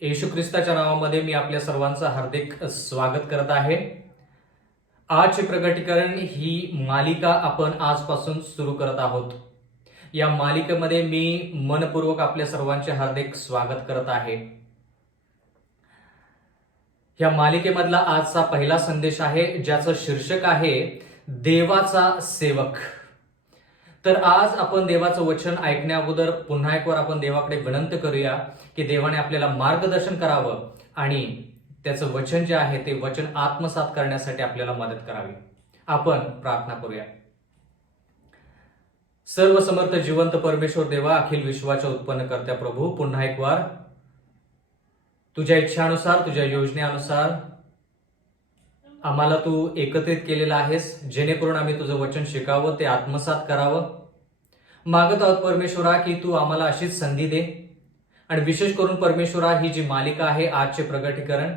येशू ख्रिस्ताच्या नावामध्ये मी आपल्या सर्वांचं हार्दिक स्वागत करत आहे. आजचे प्रगटीकरण ही मालिका आपण आजपासून सुरू करत आहोत. या मालिकेमध्ये मी मनपूर्वक आपल्या सर्वांचे हार्दिक स्वागत करत आहे. या मालिकेमधला आजचा पहिला संदेश आहे, ज्याचं शीर्षक आहे देवाचा सेवक. तर आज आपण देवाचं वचन ऐकण्या अगोदर पुन्हा एक वार आपण देवाकडे विनंती करूया की देवाने आपल्याला मार्गदर्शन करावं आणि त्याचं वचन जे आहे ते वचन आत्मसात करण्यासाठी आपल्याला मदत करावी. आपण प्रार्थना करूया. सर्व समर्थ जिवंत परमेश्वर देवा, अखिल विश्वाच्या उत्पन्न करत्या प्रभू, पुन्हा एक वार तुझ्या इच्छानुसार, तुझ्या योजनेनुसार आम्हाला तू एकत्रित केलेला आहेस, जेणेकरून आम्ही तुझं वचन शिकावं, ते आत्मसात करावं. मागत आहोत परमेश्वरा की तू आम्हाला अशीच संधी दे. आणि विशेष करून परमेश्वरा, ही जी मालिका आहे आजचे प्रगटीकरण,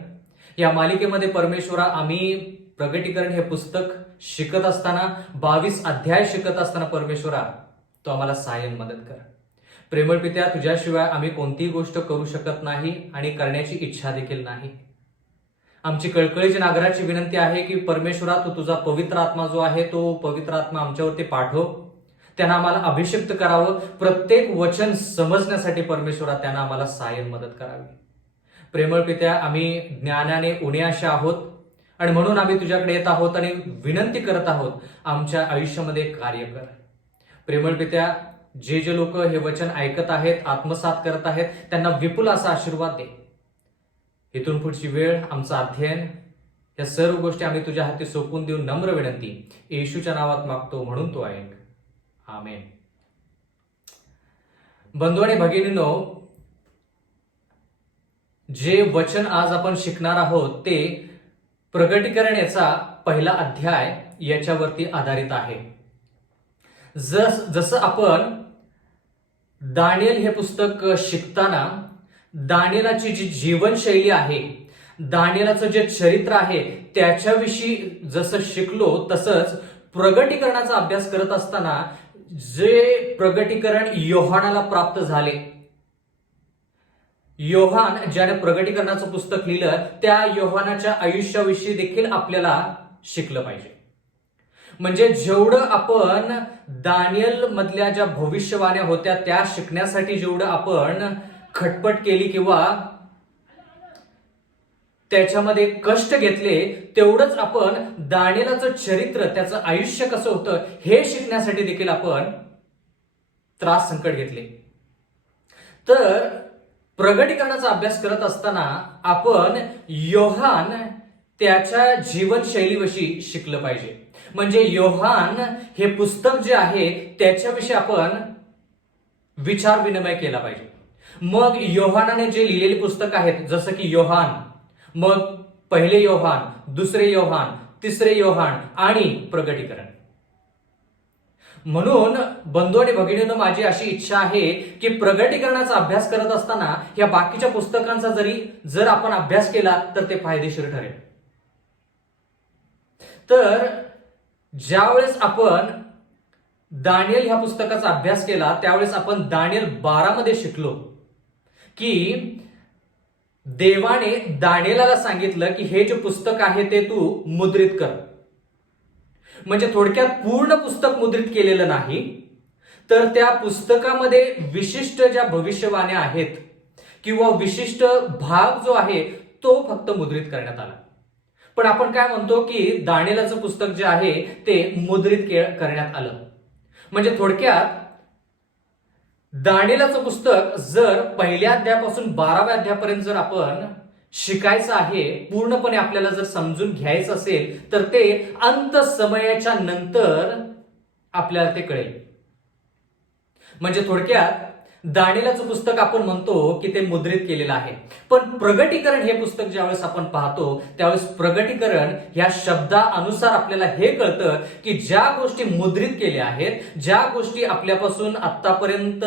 या मालिकेमध्ये परमेश्वरा आम्ही प्रगटीकरण हे पुस्तक शिकत असताना 22 अध्याय शिकत असताना परमेश्वरा तू आम्हाला सायन मदत कर. प्रेमळ पित्या, तुझ्याशिवाय आम्ही कोणतीही गोष्ट करू शकत नाही आणि करण्याची इच्छा देखील नाही. आमची कळकळीची नागराची विनंती आहे की परमेश्वरा तू तुझा पवित्र आत्मा जो आहे तो पवित्र आत्मा आमच्यावरती पाठव. त्यांना आम्हाला अभिषिक्त करावं. प्रत्येक वचन समजण्यासाठी परमेश्वरा त्यांना आम्हाला सायन मदत करावी. प्रेमळ पित्या, आम्ही ज्ञानाने उण्याशा आहोत आणि म्हणून आम्ही तुझ्याकडे येत आहोत आणि विनंती करत आहोत, आमच्या आयुष्यामध्ये कार्य कर. प्रेमळ पित्या, जे जे लोक हे वचन ऐकत आहेत, आत्मसात करत आहेत, त्यांना विपुल असा आशीर्वाद दे. इथून पुढची वेळ, आमचं अध्ययन, या सर्व गोष्टी आम्ही तुझ्या हाती सोपवून देऊन नम्र विनंती येशूच्या नावात मागतो, म्हणून तो ऐक. आमेन. बंधू आणि भगिनींनो, जे वचन आज आपण शिकणार आहोत ते प्रगटीकरण याचा पहिला अध्याय याच्यावरती आधारित आहे. जसं आपण दानियल हे पुस्तक शिकताना दानियलाची जी जीवनशैली आहे, दानियलाचं जे चरित्र आहे त्याच्याविषयी जसं शिकलो, तसंच प्रगटीकरणाचा अभ्यास करत असताना जे प्रगटीकरण योहानाला प्राप्त झाले, योहान ज्याने प्रगटीकरणाचं पुस्तक लिहिलं, त्या योहानाच्या आयुष्याविषयी देखील आपल्याला शिकलं पाहिजे. म्हणजे जेवढं आपण दानियल मधल्या ज्या भविष्यवाण्या होत्या त्या शिकण्यासाठी जेवढं आपण खटपट केली किंवा त्याच्यामध्ये कष्ट घेतले, तेवढंच आपण दानियलाचं चरित्र, त्याचं आयुष्य कसं होतं हे शिकण्यासाठी देखील आपण त्रास संकट घेतले. तर प्रगटीकरणाचा अभ्यास करत असताना आपण योहान त्याच्या जीवनशैलीविषयी शिकलं पाहिजे. म्हणजे योहान हे पुस्तक जे आहे त्याच्याविषयी आपण विचार विनिमय केला पाहिजे. मग योहानाने जे लिहिलेले पुस्तक आहेत, जसं की योहान, मग पहिले योहान, दुसरे योहान, तिसरे योहान आणि प्रगटीकरण. म्हणून बंधू आणि भगिनींनो, माझी अशी इच्छा आहे की प्रगटीकरणाचा अभ्यास करत असताना या बाकीच्या पुस्तकांचा जर आपण अभ्यास केला तर ते फायदेशीर ठरेल. तर ज्यावेळेस आपण दानियल ह्या पुस्तकाचा अभ्यास केला, त्यावेळेस आपण दानियल 12 मध्ये शिकलो की देवाने दानियेलाला सांगितलं की हे जे पुस्तक आहे ते तू मुद्रित कर. म्हणजे थोडक्यात पूर्ण पुस्तक मुद्रित केलेलं नाही, तर त्या पुस्तकामध्ये विशिष्ट ज्या भविष्यवाण्या आहेत किंवा विशिष्ट भाग जो आहे तो फक्त मुद्रित करण्यात आला. पण आपण काय म्हणतो की दानियेलाचं पुस्तक जे आहे ते मुद्रित करण्यात आलं. म्हणजे थोडक्यात दानियेलाचं पुस्तक जर पहिल्या अध्यायापासून 12व्या अध्यायापर्यंत जर आपण शिकायचं आहे, पूर्णपणे आपल्याला जर समजून घ्यायचं असेल, तर ते अंत समयाच्या नंतर आपल्याला ते कळेल. म्हणजे थोडक्यात दानियेलाचं पुस्तक आपण म्हणतो की ते मुद्रित केलेलं आहे. पण प्रगटीकरण हे पुस्तक ज्यावेळेस आपण पाहतो, त्यावेळेस प्रगटीकरण या शब्दानुसार आपल्याला हे कळतं की ज्या गोष्टी मुद्रित केल्या आहेत, ज्या गोष्टी आपल्यापासून आतापर्यंत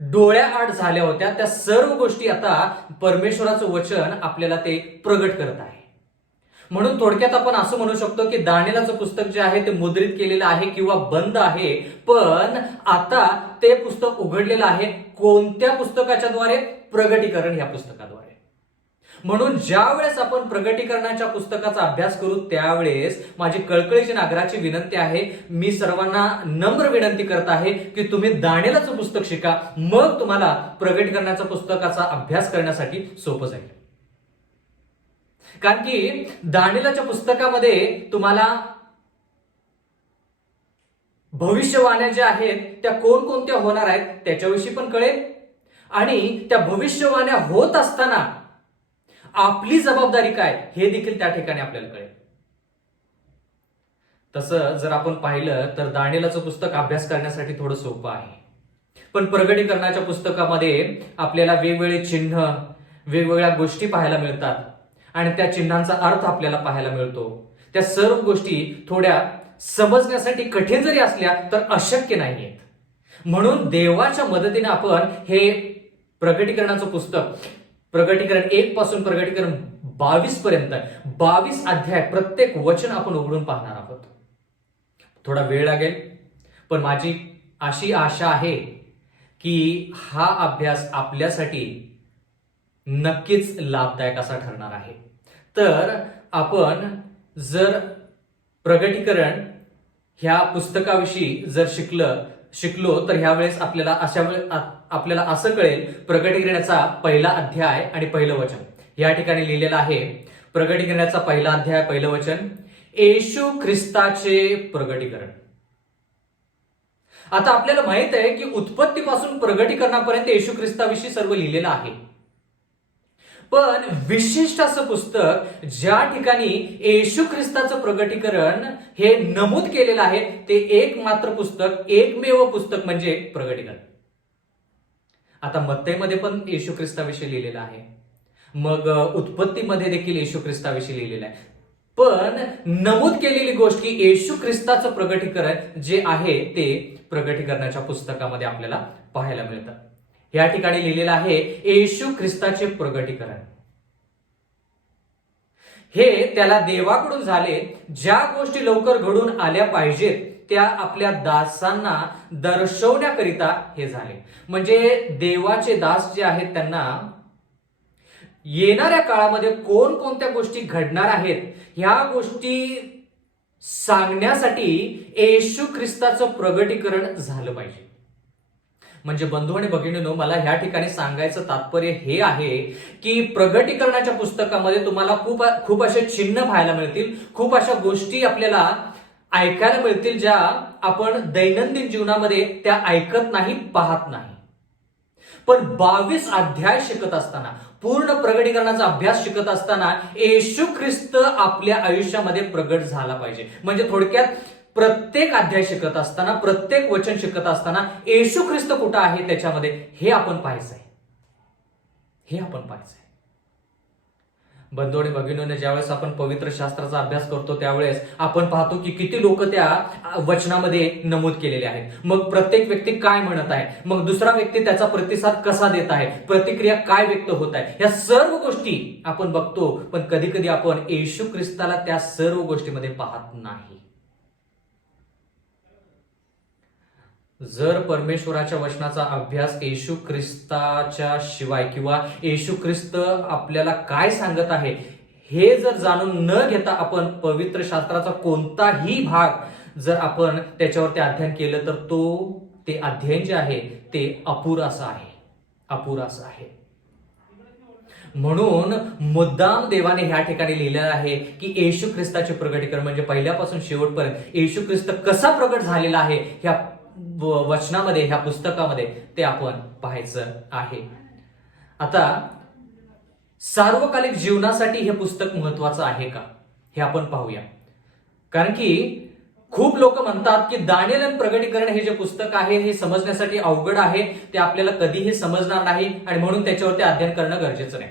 डोळ्याआड झाल्या होत्या, त्या सर्व गोष्टी आता परमेश्वराचं वचन आपल्याला ते प्रगट करत आहे. म्हणून थोडक्यात आपण असं म्हणू शकतो की दानिएलचं पुस्तक जे आहे ते मुद्रित केलेलं आहे किंवा बंद आहे, पण आता ते पुस्तक उघडलेलं आहे. कोणत्या पुस्तकाच्या द्वारे? प्रगटीकरण या पुस्तकाद्वारे. म्हणून ज्या वेळेस आपण प्रगटीकरणाच्या पुस्तकाचा अभ्यास करू त्यावेळेस माझी कळकळीची नागराची विनंती आहे, मी सर्वांना नम्र विनंती करत आहे की तुम्ही दानिएलचं पुस्तक शिका, मग तुम्हाला प्रगटीकरणाच्या पुस्तकाचा अभ्यास करण्यासाठी सोपं जाईल. कारण की दानिएलच्या पुस्तकामध्ये तुम्हाला भविष्यवाण्या ज्या आहेत त्या कोणकोणत्या होणार आहेत त्याच्याविषयी पण कळेल, आणि त्या भविष्यवाण्या होत असताना आपली जबाबदारी काय हे देखील त्या ठिकाणी आपल्याला कळेल. तसं जर आपण पाहिलं तर दानिएलचं पुस्तक अभ्यास करण्यासाठी थोडं सोपं आहे, पण प्रगटीकरणाच्या पुस्तकामध्ये आपल्याला वेगवेगळे चिन्ह, वेगवेगळ्या गोष्टी पाहायला मिळतात आणि त्या चिन्हांचा अर्थ आपल्याला पाहायला मिळतो. त्या सर्व गोष्टी थोड्या समजण्यासाठी कठीण जरी असल्या तर अशक्य नाहीयेत. म्हणून देवाच्या मदतीने आपण हे प्रगटीकरणाचं पुस्तक, प्रगटीकरण 1 पासून प्रगटीकरण 22 पर्यंत 22 अध्याय प्रत्येक वचन आपण उघडून पाहणार आहोत. थोडा वेळ लागेल, पण माझी अशी आशा आहे की हा अभ्यास आपल्यासाठी नक्कीच लाभदायक असा ठरणार आहे. तर आपण जर प्रगटीकरण ह्या पुस्तकाविषयी जर शिकलो तर ह्या वेळेस आपल्याला असं कळेल, प्रगटीकरणाचा पहिला अध्याय आणि पहिलं वचन या ठिकाणी लिहिलेलं आहे. प्रगटीकरणाचा पहिला अध्याय पहिलं वचन, येशू ख्रिस्ताचे प्रगटीकरण. आता आपल्याला माहित आहे की उत्पत्तीपासून प्रगटीकरणापर्यंत येशू ख्रिस्ताविषयी सर्व लिहिलेलं आहे, पण विशिष्ट असं पुस्तक ज्या ठिकाणी येशू ख्रिस्ताचं प्रगटीकरण हे नमूद केलेलं आहे ते एकमात्र पुस्तक, एकमेव पुस्तक म्हणजे प्रगटीकरण. आता मत्तेमध्ये पण येशू ख्रिस्ताविषयी लिहिलेलं आहे, मग उत्पत्तीमध्ये देखील येशू ख्रिस्ताविषयी लिहिलेलं आहे, पण नमूद केलेली गोष्ट की येशू ख्रिस्ताचं प्रगटीकरण जे आहे ते प्रगटीकरणाच्या पुस्तकामध्ये आपल्याला पाहायला मिळतं. या ठिकाणी लिहिलेलं आहे येशू ख्रिस्ताचे प्रगटीकरण. हे त्याला देवाकडून झाले, ज्या गोष्टी लवकर घडून आल्या पाहिजेत त्या आपल्या दासांना दर्शवण्याकरिता हे झाले. म्हणजे देवाचे दास जे आहेत त्यांना येणाऱ्या काळामध्ये कोणकोणत्या गोष्टी घडणार आहेत ह्या गोष्टी सांगण्यासाठी येशू ख्रिस्ताचं प्रगटीकरण झालं पाहिजे. म्हणजे बंधू आणि भगिनींनो, मला ह्या ठिकाणी सांगायचं तात्पर्य हे आहे की प्रगटीकरणाच्या पुस्तकामध्ये तुम्हाला खूप असे चिन्ह पाहायला मिळतील, खूप अशा गोष्टी आपल्याला ऐकायला मिळतील ज्या आपण दैनंदिन जीवनामध्ये त्या ऐकत नाही, पाहत नाही. पण 22 अध्याय शिकत असताना, पूर्ण प्रगटीकरणाचा अभ्यास शिकत असताना येशू ख्रिस्त आपल्या आयुष्यामध्ये प्रगट झाला पाहिजे. म्हणजे थोडक्यात प्रत्येक अध्याय शिकत असताना, प्रत्येक वचन शिकत असताना येशू ख्रिस्त कुठं आहे त्याच्यामध्ये हे आपण पाहायचंय, हे आपण पाहायचंय. बंधू आणि भगिनींनो, ज्यावेळेस आपण पवित्र शास्त्राचा अभ्यास करतो त्यावेळेस आपण पाहतो की किती लोक त्या वचनामध्ये नमूद केलेले आहेत. मग प्रत्येक व्यक्ती काय म्हणत आहे, मग दुसरा व्यक्ती त्याचा प्रतिसाद कसा देत आहे, प्रतिक्रिया काय व्यक्त होत आहे, या सर्व गोष्टी आपण बघतो. पण कधी कधी आपण येशू ख्रिस्ताला त्या सर्व गोष्टीमध्ये पाहत नाही. जर परमेश्वराच्या वचनाचा अभ्यास येशू ख्रिस्ताच्या शिवाय किंवा येशू ख्रिस्त आपल्याला काय सांगत आहे हे जर जाणून न घेता आपण पवित्र शास्त्राचा कोणताही भाग जर आपण त्याच्यावरती अध्ययन केलं तर ते अध्ययन जे आहे ते अपुरं असं आहे. म्हणून मुद्दाम देवाने ह्या ठिकाणी लिहिलेलं आहे की येशू ख्रिस्ताचे प्रगटीकरण म्हणजे पहिल्यापासून शेवटपर्यंत येशू ख्रिस्त कसा प्रगट झालेला आहे ह्या वचनामध्ये, ह्या पुस्तकामध्ये ते आपण पाहायचं आहे. आता सार्वकालिक जीवनासाठी हे पुस्तक महत्वाचं आहे का हे आपण पाहूया. कारण की खूप लोक म्हणतात की दानिएल आणि प्रगटीकरण हे जे पुस्तक आहे हे समजण्यासाठी अवघड आहे, ते आपल्याला कधीही समजणार नाही आणि म्हणून त्याच्यावरती अध्ययन करणं गरजेचं नाही.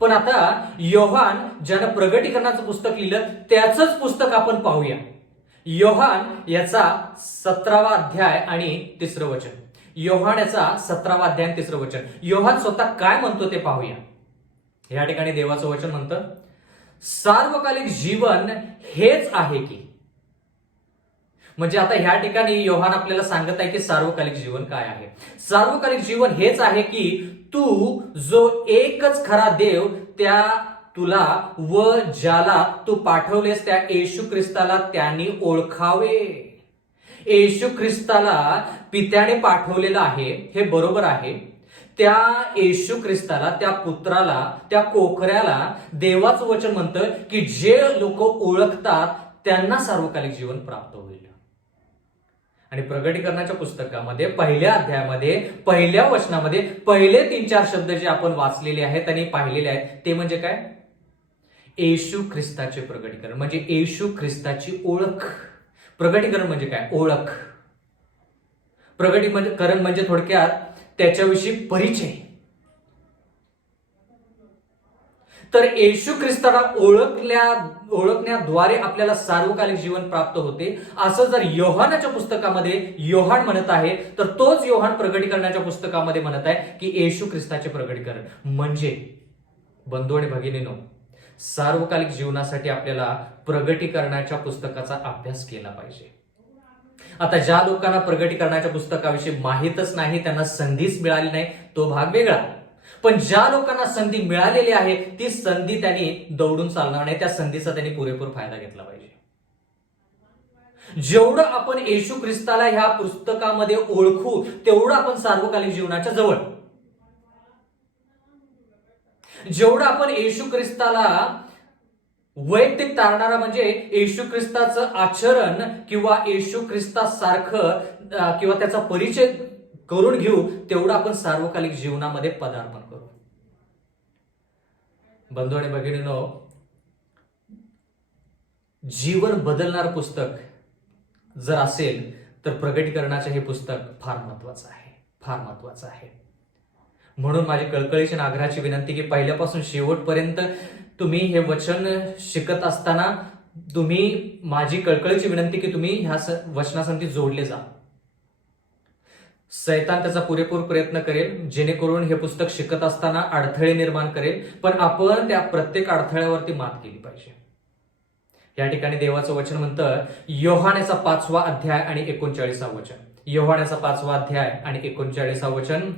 पण आता योहान ज्यानं प्रगटीकरणाचं पुस्तक लिहिलं त्याचंच पुस्तक आपण पाहूया. योहान याचा 17वा अध्याय आणि 3रं वचन. योहान याचा 17वा अध्याय आणि 3रं वचन. योहान स्वतः काय म्हणतो ते पाहूया. या ठिकाणी देवाचं वचन म्हणतं, सार्वकालिक जीवन हेच आहे की, म्हणजे आता ह्या ठिकाणी योहान आपल्याला सांगत आहे की सार्वकालिक जीवन काय आहे. सार्वकालिक जीवन हेच आहे की तू जो एकच खरा देव त्या तुला व ज्याला तू पाठवलेस त्या येशू ख्रिस्ताला त्यांनी ओळखावे. येशू ख्रिस्ताला पित्याने पाठवलेलं आहे हे बरोबर आहे. त्या येशू ख्रिस्ताला, त्या पुत्राला, त्या कोकऱ्याला देवाचं वचन म्हणतं की जे लोक ओळखतात त्यांना सार्वकालिक जीवन प्राप्त होईल. आणि प्रगटीकरणाच्या पुस्तकामध्ये पहिल्या अध्यायामध्ये पहिल्या वचनामध्ये पहिले 3-4 शब्द जे आपण वाचलेले आहेत आणि पाहिलेले आहेत ते म्हणजे काय? येशू ख्रिस्ताचे प्रगटीकरण, म्हणजे येशू ख्रिस्ताची ओळख. प्रगटीकरण म्हणजे काय? ओळख. प्रगटीकरण म्हणजे थोडक्यात त्याच्याविषयी परिचय. तर येशू ख्रिस्ताला ओळखण्याद्वारे आपल्याला सार्वकालिक जीवन प्राप्त होते असं जर योहानाच्या पुस्तकामध्ये योहान म्हणत आहे, तर तोच योहान प्रगटीकरणाच्या पुस्तकामध्ये म्हणत आहे की येशू ख्रिस्ताचे प्रगटीकरण. म्हणजे बंधू आणि भगिनींनो, सार्वकालिक जीवनासाठी आपल्याला प्रगटीकरणाच्या पुस्तकाचा अभ्यास केला पाहिजे. आता ज्या लोकांना प्रगटीकरणाच्या पुस्तकाविषयी माहीतच नाही, त्यांना संधीच मिळाली नाही, तो भाग वेगळा. पण ज्या लोकांना संधी मिळालेली आहे ती संधी त्यांनी दौडून चालणार नाही, त्या संधीचा त्यांनी पुरेपूर फायदा घेतला पाहिजे. जेवढं आपण येशू ख्रिस्ताला ह्या पुस्तकामध्ये ओळखू तेवढं आपण सार्वकालिक जीवनाच्या जवळ. जेवढं आपण येशू ख्रिस्ताला वैयक्तिक तारणारा म्हणजे येशू ख्रिस्ताचं आचरण किंवा येशू ख्रिस्तासारखं किंवा त्याचा परिचय करून घेऊ तेवढं आपण सार्वकालिक जीवनामध्ये पदार्पण करू. बंधू आणि भगिनींनो, जीवन बदलणार पुस्तक जर असेल तर प्रगटीकरणाचे हे पुस्तक फार महत्वाचं आहे, फार महत्वाचं आहे. म्हणून माझी कळकळीची आणि आग्रहाची विनंती की पहिल्यापासून शेवटपर्यंत तुम्ही हे वचन शिकत असताना माझी कळकळीची विनंती की तुम्ही ह्या वचनासंगती जोडले जा. सैतान त्याचा पुरेपूर प्रयत्न करेल जेणेकरून हे पुस्तक शिकत असताना अडथळे निर्माण करेल, पण आपण त्या प्रत्येक अडथळ्यावरती मात केली पाहिजे. या ठिकाणी देवाचं वचन म्हणतं, योहानाचा 5वा अध्याय आणि 39वा वचन. योहानाचा 5वा अध्याय आणि 39वा वचन.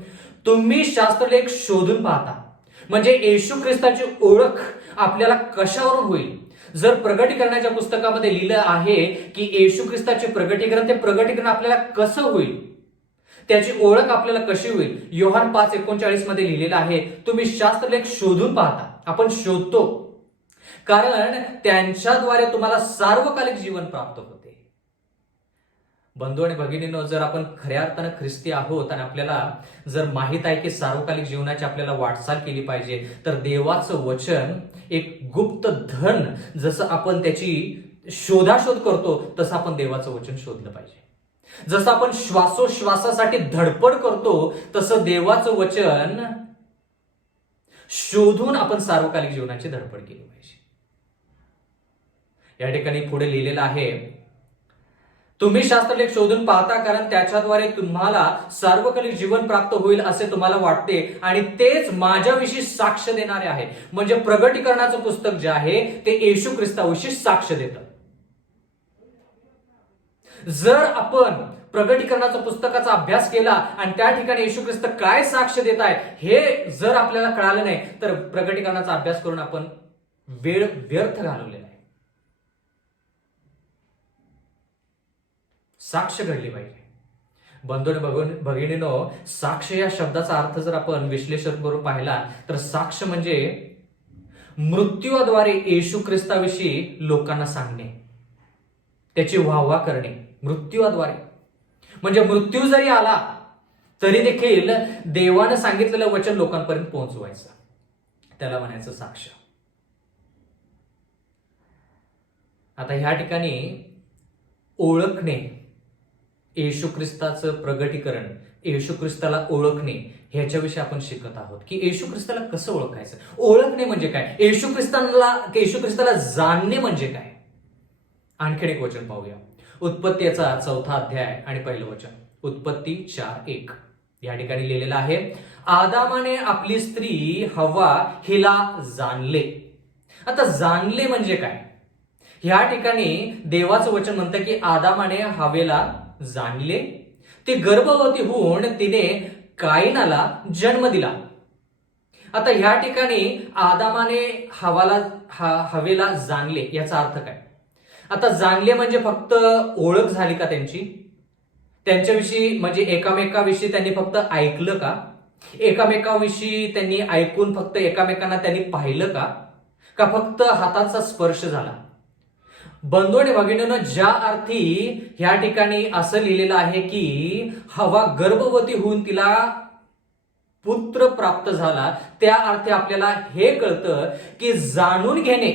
तुम्ही शास्त्रलेख शोधून पाहता, म्हणजे येशू ख्रिस्ताची ओळख आपल्याला कशावरून होईल? जर प्रगटीकरणाच्या पुस्तकामध्ये लिहिलं आहे की येशू ख्रिस्ताचे प्रगटीकरण, ते प्रगटीकरण आपल्याला कसं होईल, त्याची ओळख आपल्याला कशी होईल? योहान 5:39 मध्ये लिहिलेलं आहे, तुम्ही शास्त्रलेख शोधून पाहता. आपण शोधतो कारण त्यांच्याद्वारे तुम्हाला सार्वकालिक जीवन प्राप्त होते. बंधू आणि भगिनींनो, जर आपण खऱ्या अर्थानं ख्रिस्ती आहोत आणि आपल्याला जर माहित आहे की सार्वकालिक जीवनाची आपल्याला वाटचाल केली पाहिजे, तर देवाचं वचन एक गुप्त धन, जसं आपण त्याची शोधाशोध करतो तसं आपण देवाचं वचन शोधलं पाहिजे. जसं आपण श्वासोश्वासासाठी धडपड करतो तसं देवाचं वचन शोधून आपण सार्वकालिक जीवनाची धडपड केली पाहिजे. या ठिकाणी पुढे लिहिलेलं आहे, तुम्ही शास्त्रलेख शोधून पाहता कारण त्याच्याद्वारे तुम्हाला सार्वकालिक जीवन प्राप्त होईल असे तुम्हाला वाटते आणि तेच माझ्याविषयी साक्ष देणारे आहे. म्हणजे प्रगटीकरणाचं पुस्तक जे आहे ते येशू ख्रिस्ताविषयी साक्ष देतं. जर आपण प्रगटीकरणाच्या पुस्तकाचा अभ्यास केला आणि त्या ठिकाणी येशू ख्रिस्त काय साक्ष देत आहे हे जर आपल्याला कळालं नाही तर प्रगटीकरणाचा अभ्यास करून आपण वेळ व्यर्थ घालवलेला आहे. साक्ष घडली पाहिजे. बंधू भगिनीनो, साक्ष या शब्दाचा अर्थ जर आपण विश्लेषण करून पाहिला तर साक्ष म्हणजे मृत्यूद्वारे येशू ख्रिस्ताविषयी लोकांना सांगणे, त्याची वाहवा करणे. मृत्यूद्वारे म्हणजे मृत्यू जरी आला तरी देखील देवानं सांगितलेलं वचन लोकांपर्यंत पोहोचवायचं, त्याला म्हणायचं साक्ष. आता ह्या ठिकाणी ओळखणे, येशू ख्रिस्ताचं प्रगटीकरण, येशू ख्रिस्ताला ओळखणे ह्याच्याविषयी आपण शिकत आहोत की येशू ख्रिस्ताला कसं ओळखायचं. ओळखणे म्हणजे काय? येशू ख्रिस्ताला जाणणे म्हणजे काय? आणखीन एक वचन पाहूया. उत्पत्तीचा 4था अध्याय आणि 1लं वचन. उत्पत्ती 4:1 या ठिकाणी लिहिलेलं आहे, आदामाने आपली स्त्री हव्वा हिला जाणले. आता जाणले म्हणजे काय? ह्या ठिकाणी देवाचं वचन म्हणतं की आदामाने हवेला जाणले, ती गर्भवती होऊन तिने कायनाला जन्म दिला. आता ह्या ठिकाणी आदामाने हवेला जाणले याचा अर्थ काय? आता जाणले म्हणजे फक्त ओळख झाली का त्यांच्याविषयी, म्हणजे एकामेकाविषयी त्यांनी फक्त ऐकलं का? एकामेकाविषयी त्यांनी ऐकून फक्त एकामेकांना त्यांनी पाहिलं का फक्त हाताचा स्पर्श झाला? बंधू आणि भगिनींनो, ज्या अर्थी ह्या ठिकाणी असं लिहिलेलं आहे की हवा गर्भवती होऊन तिला पुत्र प्राप्त झाला, त्या अर्थी आपल्याला हे कळतं की जाणून घेणे,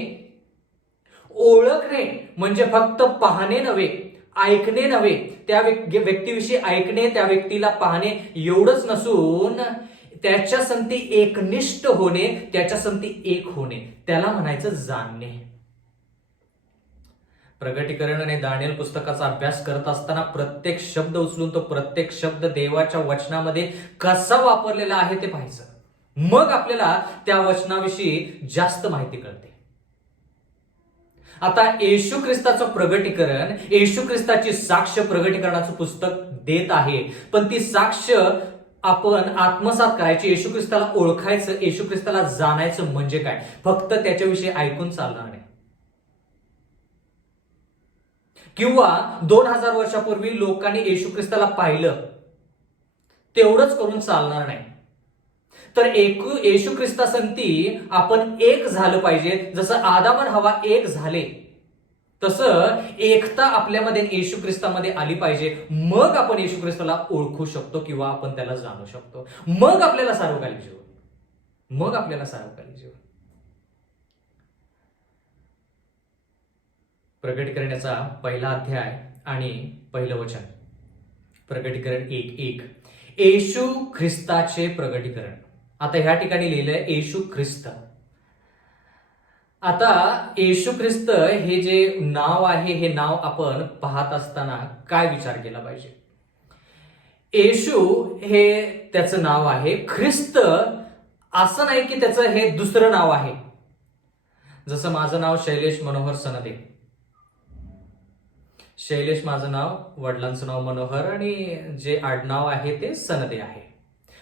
ओळखणे म्हणजे फक्त पाहणे नव्हे, ऐकणे नव्हे, त्या व्यक्तीविषयी ऐकणे, त्या व्यक्तीला पाहणे एवढंच नसून त्याच्या संगती एकनिष्ठ होणे, त्याच्या संगती एक होणे, त्याला म्हणायचं जाणणे. प्रगटीकरण आणि दानिएल पुस्तकाचा अभ्यास करत असताना प्रत्येक शब्द उचलून तो प्रत्येक शब्द देवाच्या वचनामध्ये कसा वापरलेला आहे ते पाहायचं. मग आपल्याला त्या वचनाविषयी जास्त माहिती कळते. आता येशू ख्रिस्ताचं प्रगटीकरण, येशू ख्रिस्ताची साक्ष प्रगटीकरणाचं पुस्तक देत आहे, पण ती साक्ष आपण आत्मसात करायची, येशू ख्रिस्ताला ओळखायचं, येशू ख्रिस्ताला जाणायचं म्हणजे काय? फक्त त्याच्याविषयी ऐकून चालणार नाही. किंवा 2000 वर्षापूर्वी लोकांनी येशू ख्रिस्ताला पाहिलं तेवढंच करून चालणार नाही. तर येशू ख्रिस्तासंगती आपण एक झालं पाहिजे. जसं आदाम आणि हवा एक झाले तसं एकता आपल्यामध्ये येशू ख्रिस्तामध्ये आली पाहिजे. मग आपण येशू ख्रिस्ताला ओळखू शकतो किंवा आपण त्याला जाणू शकतो. मग आपल्याला सार्वकालिक जीवन. प्रगटीकरणाचा पहिला अध्याय आणि पहिलं वचन, प्रगटीकरण 1:1, येशू ख्रिस्ताचे प्रगटीकरण. आता ह्या ठिकाणी लिहिलंय येशू ख्रिस्त. आता येशू ख्रिस्त हे जे नाव आहे, हे नाव आपण पाहत असताना काय विचार केला पाहिजे? येशू हे त्याचं नाव आहे. ख्रिस्त असं नाही की त्याचं हे दुसरं नाव आहे. जसं माझं नाव शैलेश मनोहर सनदे. शैलेश माझं नाव, वडिलांचं नाव मनोहर आणि जे आडनाव आहे ते सनदे आहे.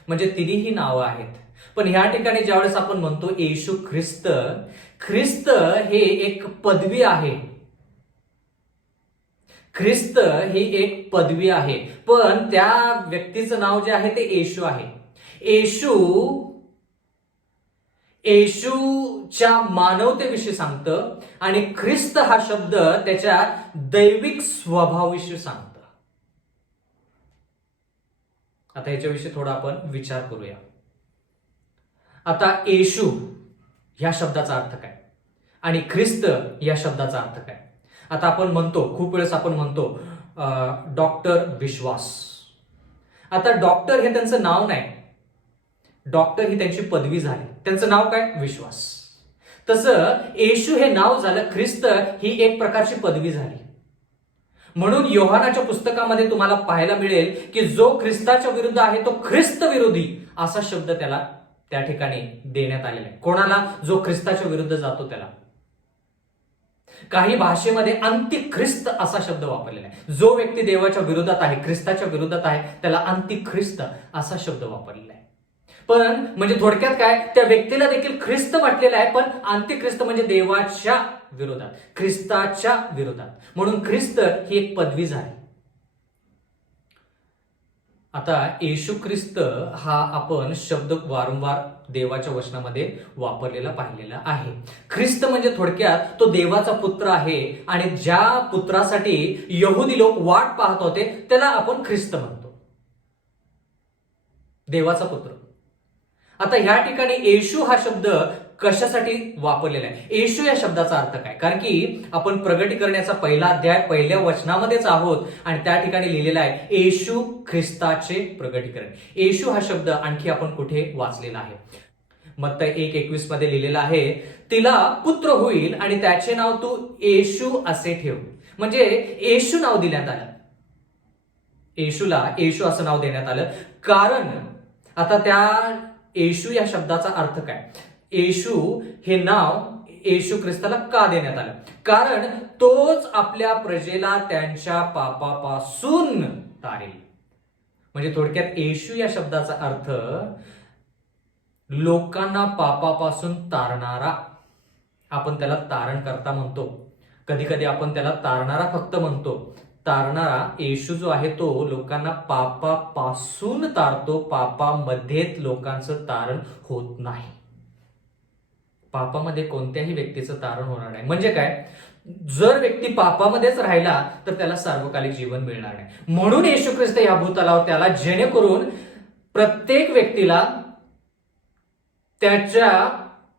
म्हणजे तिन्ही नावं आहेत. पण ह्या ठिकाणी ज्यावेळेस आपण म्हणतो येशू ख्रिस्त, ख्रिस्त हे एक पदवी आहे. ख्रिस्त ही एक पदवी आहे, पण त्या व्यक्तीचं नाव जे आहे ते येशू आहे. येशूच्या मानवतेविषयी सांगतं आणि ख्रिस्त हा शब्द त्याच्या दैविक स्वभावाविषयी सांगतं. आता याच्याविषयी थोडा आपण विचार करूया. आता येशू ह्या शब्दाचा अर्थ काय आणि ख्रिस्त या शब्दाचा अर्थ काय? आता आपण म्हणतो, खूप वेळेस आपण म्हणतो डॉक्टर विश्वास. आता डॉक्टर हे त्यांचं नाव नाही, डॉक्टर ही त्यांची पदवी झाली. त्यांचं नाव काय? विश्वास. तसं येशू हे नाव झालं, ख्रिस्त ही एक प्रकारची पदवी झाली. म्हणून योहानाच्या पुस्तकामध्ये तुम्हाला पाहायला मिळेल की जो ख्रिस्ताच्या विरुद्ध आहे तो ख्रिस्त विरोधी असा शब्द त्याला त्या ठिकाणी देण्यात आलेला आहे. कोणाला? जो ख्रिस्ताच्या विरुद्ध जातो त्याला. काही भाषेमध्ये अंतिख्रिस्त असा शब्द वापरलेला आहे. जो व्यक्ती देवाच्या विरोधात आहे, ख्रिस्ताच्या विरोधात आहे, त्याला अंतिख्रिस्त असा शब्द वापरलेला आहे. पण म्हणजे थोडक्यात काय, त्या व्यक्तीला देखील ख्रिस्त म्हटलेला आहे, पण अंतिख्रिस्त म्हणजे देवाच्या विरोधात, ख्रिस्ताच्या विरोधात. म्हणून ख्रिस्त ही एक पदवी झाली. आता येशू ख्रिस्त हा आपण शब्द वारंवार देवाच्या वचनामध्ये वापरलेला पाहिलेला आहे. ख्रिस्त म्हणजे थोडक्यात तो देवाचा पुत्र आहे आणि ज्या पुत्रासाठी यहुदी लोक वाट पाहत होते त्याला आपण ख्रिस्त म्हणतो, देवाचा पुत्र. आता ह्या ठिकाणी येशू हा शब्द कशासाठी वापरलेला आहे? येशू या शब्दाचा अर्थ काय? कारण की आपण प्रगटीकरणाचा पहिला अध्याय पहिल्या वचनामध्येच आहोत आणि त्या ठिकाणी लिहिलेला आहे येशू ख्रिस्ताचे प्रगटीकरण. येशू हा शब्द आणखी आपण कुठे वाचलेला आहे? मत्तई 1:21 मध्ये लिहिलेला आहे, तिला पुत्र होईल आणि त्याचे नाव तू येशू असे ठेव. म्हणजे येशू नाव देण्यात आलं, येशूला येशू असं नाव देण्यात आलं. कारण आता त्या येशू या शब्दाचा अर्थ काय? येशू हे नाव येशू ख्रिस्ताला का देण्यात आलं? कारण तोच आपल्या प्रजेला त्यांच्या पापापासून तारेल. म्हणजे थोडक्यात येशू या शब्दाचा अर्थ लोकांना पापापासून तारणारा. आपण त्याला तारणकर्ता म्हणतो, कधी कधी आपण त्याला तारणारा फक्त म्हणतो. तारणारा येशू जो आहे तो लोकांना पापापासून तारतो, पापामध्येच लोकांचं तारण होत नाही. पापामध्ये कोणत्याही व्यक्तीचं तारण होणार नाही. म्हणजे काय, जर व्यक्ती पापामध्येच राहिला तर त्याला सार्वकालिक जीवन मिळणार नाही. म्हणून येशू ख्रिस्त या भूतलावर त्याला, जेणेकरून प्रत्येक व्यक्तीला त्याच्या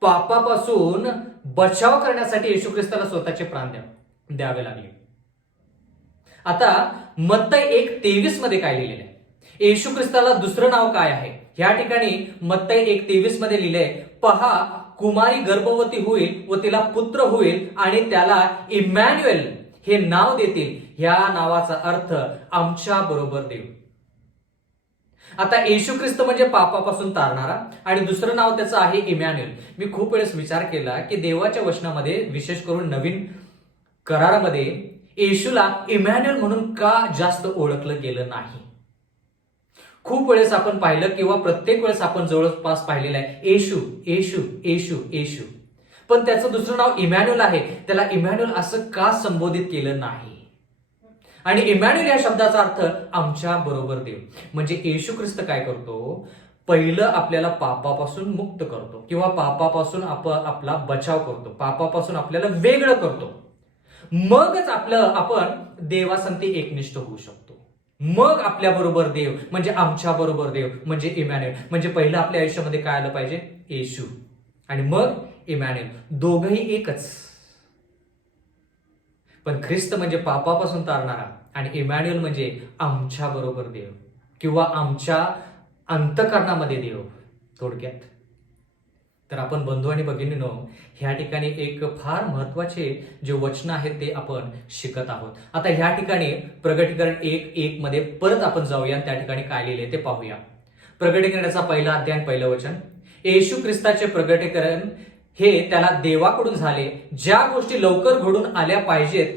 पापापासून बचाव करण्यासाठी येशू ख्रिस्ताला स्वतःचे प्राण द्यावे लागले. आता मत्तई 1:23 मध्ये काय लिहिलेलं आहे? येशू ख्रिस्ताला दुसरं नाव काय आहे? या ठिकाणी मत्तई 1:23 मध्ये लिहिलंय, पहा कुमारी गर्भवती होईल व तिला पुत्र होईल आणि त्याला इमॅन्युएल हे नाव देतील. ह्या नावाचा अर्थ आमच्या बरोबर देव. आता येशू ख्रिस्त म्हणजे पापापासून तारणारा आणि दुसरं नाव त्याचं आहे इमॅन्युएल. मी खूप वेळेस विचार केला की देवाच्या वचनामध्ये, विशेष करून नवीन करारामध्ये येशूला इमॅन्युएल म्हणून का जास्त ओळखलं गेलं नाही? खूप वेळेस आपण पाहिलं किंवा प्रत्येक वेळेस आपण जवळपास पाहिलेलं आहे येशू येशू येशू येशू, पण त्याचं दुसरं नाव इमॅन्युएल आहे. त्याला इमॅन्युएल असं का संबोधित केलं नाही? आणि इमॅन्युएल या शब्दाचा अर्थ आमच्या बरोबर देव. म्हणजे येशू ख्रिस्त काय करतो? पहिलं आपल्याला पापापासून मुक्त करतो किंवा पापापासून आपला बचाव करतो, पापापासून आपल्याला वेगळं करतो. मगच आपण देवासंती एकनिष्ठ होऊ शकतो. मग आपल्या बरोबर देव म्हणजे आमच्या बरोबर देव म्हणजे इमॅन्युएल. म्हणजे पहिलं आपल्या आयुष्यामध्ये काय आलं पाहिजे? येशू आणि मग इमॅन्युएल, दोघंही एकच. पण ख्रिस्त म्हणजे पापापासून तारणारा आणि इमॅन्युएल म्हणजे आमच्या बरोबर देव किंवा आमच्या अंतःकरणामध्ये देव थोडक्यात. तर आपण बंधू आणि भगिनींनो, ह्या ठिकाणी एक फार महत्वाचे जे वचन आहेत ते आपण शिकत आहोत. आता ह्या ठिकाणी प्रगटीकरण 1:1 मध्ये परत आपण जाऊया, त्या ठिकाणी काय लिहिले ते पाहूया. प्रगटीकरणाचा 1 अध्याय 1 वचन, येशू ख्रिस्ताचे प्रगटीकरण हे त्याला देवाकडून झाले, ज्या गोष्टी लवकर घडून आल्या पाहिजेत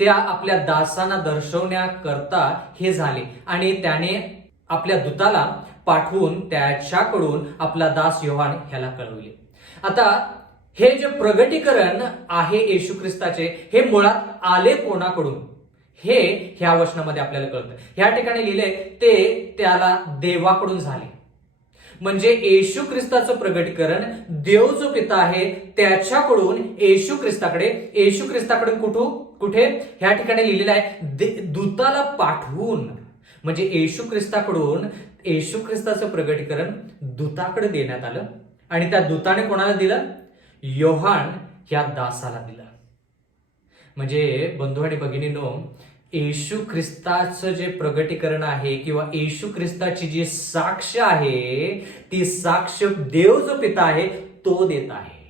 त्या आपल्या दासांना दर्शवण्याकरता हे झाले आणि त्याने आपल्या दूताला पाठवून त्याच्याकडून आपला दास योहान ह्याला कळवले. आता हे जे प्रगटीकरण आहे येशू ख्रिस्ताचे, हे मुळात आले कोणाकडून हे ह्या वचनामध्ये आपल्याला कळतं. ह्या ठिकाणी लिहिले ते त्याला देवाकडून झाले. म्हणजे येशू ख्रिस्ताचं प्रगटीकरण देव जो पिता आहे त्याच्याकडून येशू ख्रिस्ताकडे, येशू ख्रिस्ताकडून कुठे ह्या ठिकाणी लिहिलेलं आहे दूताला पाठवून. म्हणजे येशू ख्रिस्ताकडून येशू ख्रिस्ताचं प्रगटीकरण दूताकडे देण्यात आलं आणि त्या दूताने कोणाला दिलं? योहान ह्या दासाला दिलं. म्हणजे बंधू आणि भगिनींनो, येशू ख्रिस्ताचं जे प्रगटीकरण आहे किंवा येशू ख्रिस्ताची जी साक्ष आहे ती साक्ष देव जो पिता आहे तो देत आहे,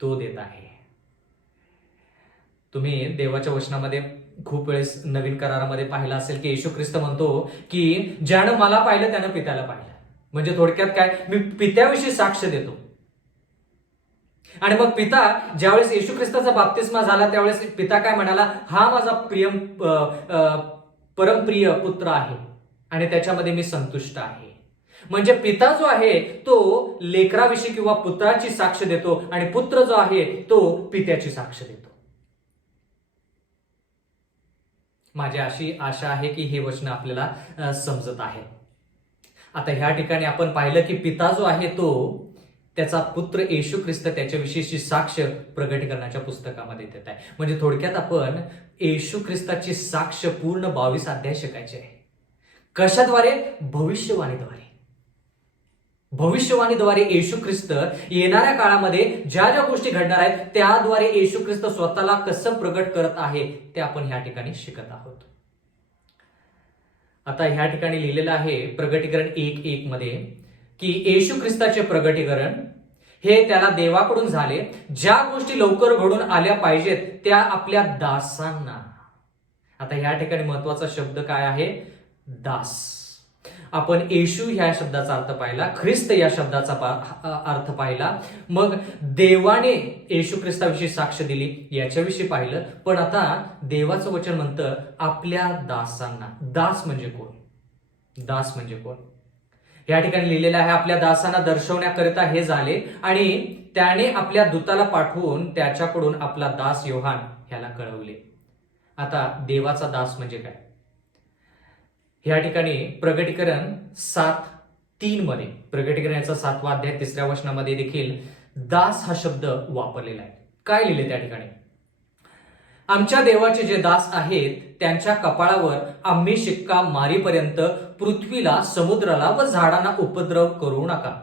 तो देत आहे. तुम्ही देवाच्या वचनामध्ये खूप वेळेस नवीन करारामध्ये पाहिलं असेल की येशू ख्रिस्त म्हणतो की ज्यानं मला पाहिलं त्यानं पित्याला पाहिलं. म्हणजे थोडक्यात काय, मी पित्याविषयी साक्ष देतो. आणि मग पिता ज्यावेळेस येशू ख्रिस्ताचा बाप्तिस्मा झाला त्यावेळेस पिता काय म्हणाला? हा माझा परमप्रिय पुत्र आहे आणि त्याच्यामध्ये मी संतुष्ट आहे. म्हणजे पिता जो आहे तो लेकराविषयी किंवा पुत्राची साक्ष देतो आणि पुत्र जो आहे तो पित्याची साक्ष देतो. माझी अशी आशा आहे की हे वचन आपल्याला समजत आहे. आता ह्या ठिकाणी आपण पाहिलं की पिता जो आहे तो त्याचा पुत्र येशू ख्रिस्त त्याच्याविषयीची साक्ष प्रगटीकरणाच्या पुस्तकामध्ये देत आहे. म्हणजे थोडक्यात आपण येशू ख्रिस्ताची साक्ष पूर्ण 22 अध्याय शिकायचे आहे. कशाद्वारे? भविष्यवाणीद्वारे. भविष्यवाणीद्वारे येशू ख्रिस्त येणाऱ्या काळामध्ये ज्या ज्या गोष्टी घडणार आहेत त्याद्वारे येशू ख्रिस्त स्वतःला कसं प्रगट करत आहे ते आपण ह्या ठिकाणी शिकत आहोत. आता ह्या ठिकाणी लिहिलेलं आहे प्रगटीकरण 1:1 मध्ये की येशू ख्रिस्ताचे प्रगटीकरण हे त्याला देवाकडून झाले, ज्या गोष्टी लवकर घडून आल्या पाहिजेत त्या आपल्या दासांना. आता ह्या ठिकाणी महत्वाचा शब्द काय आहे? दास. आपण येशू ह्या शब्दाचा अर्थ पाहिला, ख्रिस्त या शब्दाचा अर्थ पाहिला, मग देवाने येशू ख्रिस्ताविषयी साक्ष दिली याच्याविषयी पाहिलं. पण आता देवाचं वचन म्हणतं आपल्या दासांना. दास म्हणजे कोण? दास म्हणजे कोण? या ठिकाणी लिहिलेलं आहे, आपल्या दासांना दर्शवण्याकरिता हे झाले आणि त्याने आपल्या दूताला पाठवून त्याच्याकडून आपला दास योहान ह्याला कळवले. आता देवाचा दास म्हणजे काय? या ठिकाणी प्रगटीकरण 7:3 मध्ये, प्रगटीकरण याचा 7वा अध्याय 3ऱ्या वचनामध्ये देखील दास हा शब्द वापरलेला आहे. काय लिहिले त्या ठिकाणी? आमच्या देवाचे जे दास आहेत त्यांच्या कपाळावर आम्ही शिक्का मारीपर्यंत पृथ्वीला, समुद्राला व झाडांना उपद्रव करू नका.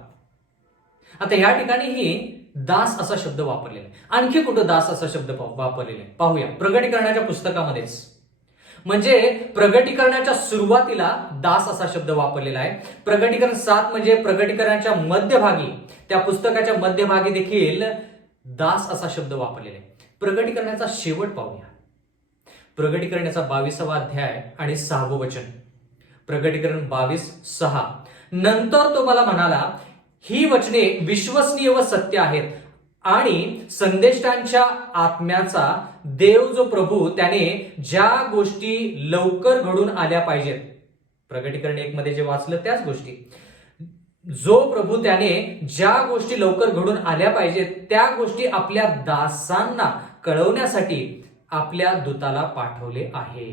आता या ठिकाणीही दास असा शब्द वापरलेला आहे. आणखी कुठं दास असा शब्द वापरलेला आहे पाहूया. प्रगटीकरणाच्या पुस्तकामध्येच, म्हणजे प्रगटीकरणाच्या सुरुवातीला दास असा शब्द वापरलेला आहे. प्रगटीकरण 7 म्हणजे प्रगटीकरणाच्या मध्यभागी, त्या पुस्तकाच्या मध्यभागी देखील दास असा शब्द वापरलेला आहे. प्रगटीकरणाचा शेवट पाहूया. प्रगटीकरणाचा 22वा अध्याय आणि 6वं वचन. प्रगटीकरण 22:6. नंतर तो मला म्हणाला, ही वचने विश्वसनीय व सत्य आहेत आणि संदेष्टांच्या आत्म्याचा देव जो प्रभू त्याने ज्या गोष्टी लवकर घडून आल्या पाहिजेत, प्रगटीकरण 1 मध्ये जे वाचलं त्याच गोष्टी, जो प्रभू त्याने ज्या गोष्टी लवकर घडून आल्या पाहिजेत त्या गोष्टी आपल्या दासांना कळवण्यासाठी आपल्या दूताला पाठवले आहे.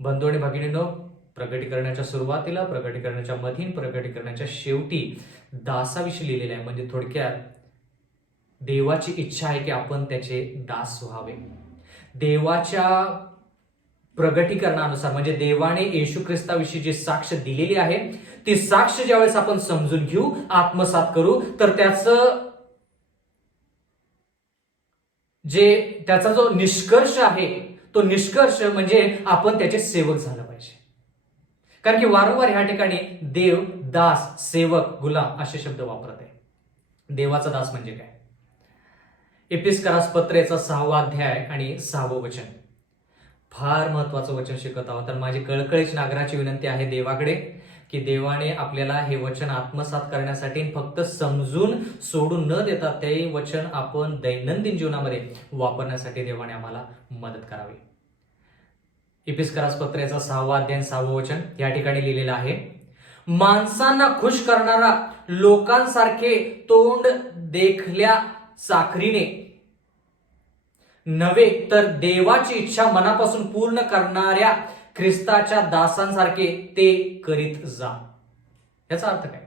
बंधू आणि भगिनींनो, प्रगटीकरणाच्या सुरुवातीला, प्रगटीकरणाच्या मधीन, प्रगटीकरणाच्या शेवटी दासाविषयी लिहिलेले आहे. म्हणजे थोडक्यात देवाची इच्छा आहे की आपण त्याचे दास व्हावे. देवाच्या प्रगटीकरणानुसार, म्हणजे देवाने येशू ख्रिस्ताविषयी जी साक्ष दिलेली आहे ती साक्ष ज्यावेळेस आपण समजून घेऊ, आत्मसात करू, तर त्याचा जो निष्कर्ष आहे तो निष्कर्ष म्हणजे आपण त्याचे सेवक झालं पाहिजे. कारण की वारंवार ह्या ठिकाणी देव, दास, सेवक, गुलाम असे शब्द वापरत आहे. देवाचा दास म्हणजे काय? एपिस्करास पत्र याचा 6वा अध्याय आणि 6वं वचन. फार महत्वाचं वचन शिकत आहोत. तर माझी कळकळीची नागराची विनंती आहे देवाकडे की देवाने आपल्याला हे वचन आत्मसात करण्यासाठी फक्त समजून सोडून न देता ते वचन आपण दैनंदिन जीवनामध्ये वापरण्यासाठी देवाने आम्हाला मदत करावी. एपिस्करास पत्र याचा 6वा अध्याय 6वं वचन या ठिकाणी लिहिलेलं आहे, माणसांना खुश करणारा, लोकांसारखे तोंड देखल्या साखरीने नव्हे तर देवाची इच्छा मनापासून पूर्ण करणाऱ्या ख्रिस्ताच्या दासांसारखे ते करीत जा. याचा अर्थ काय?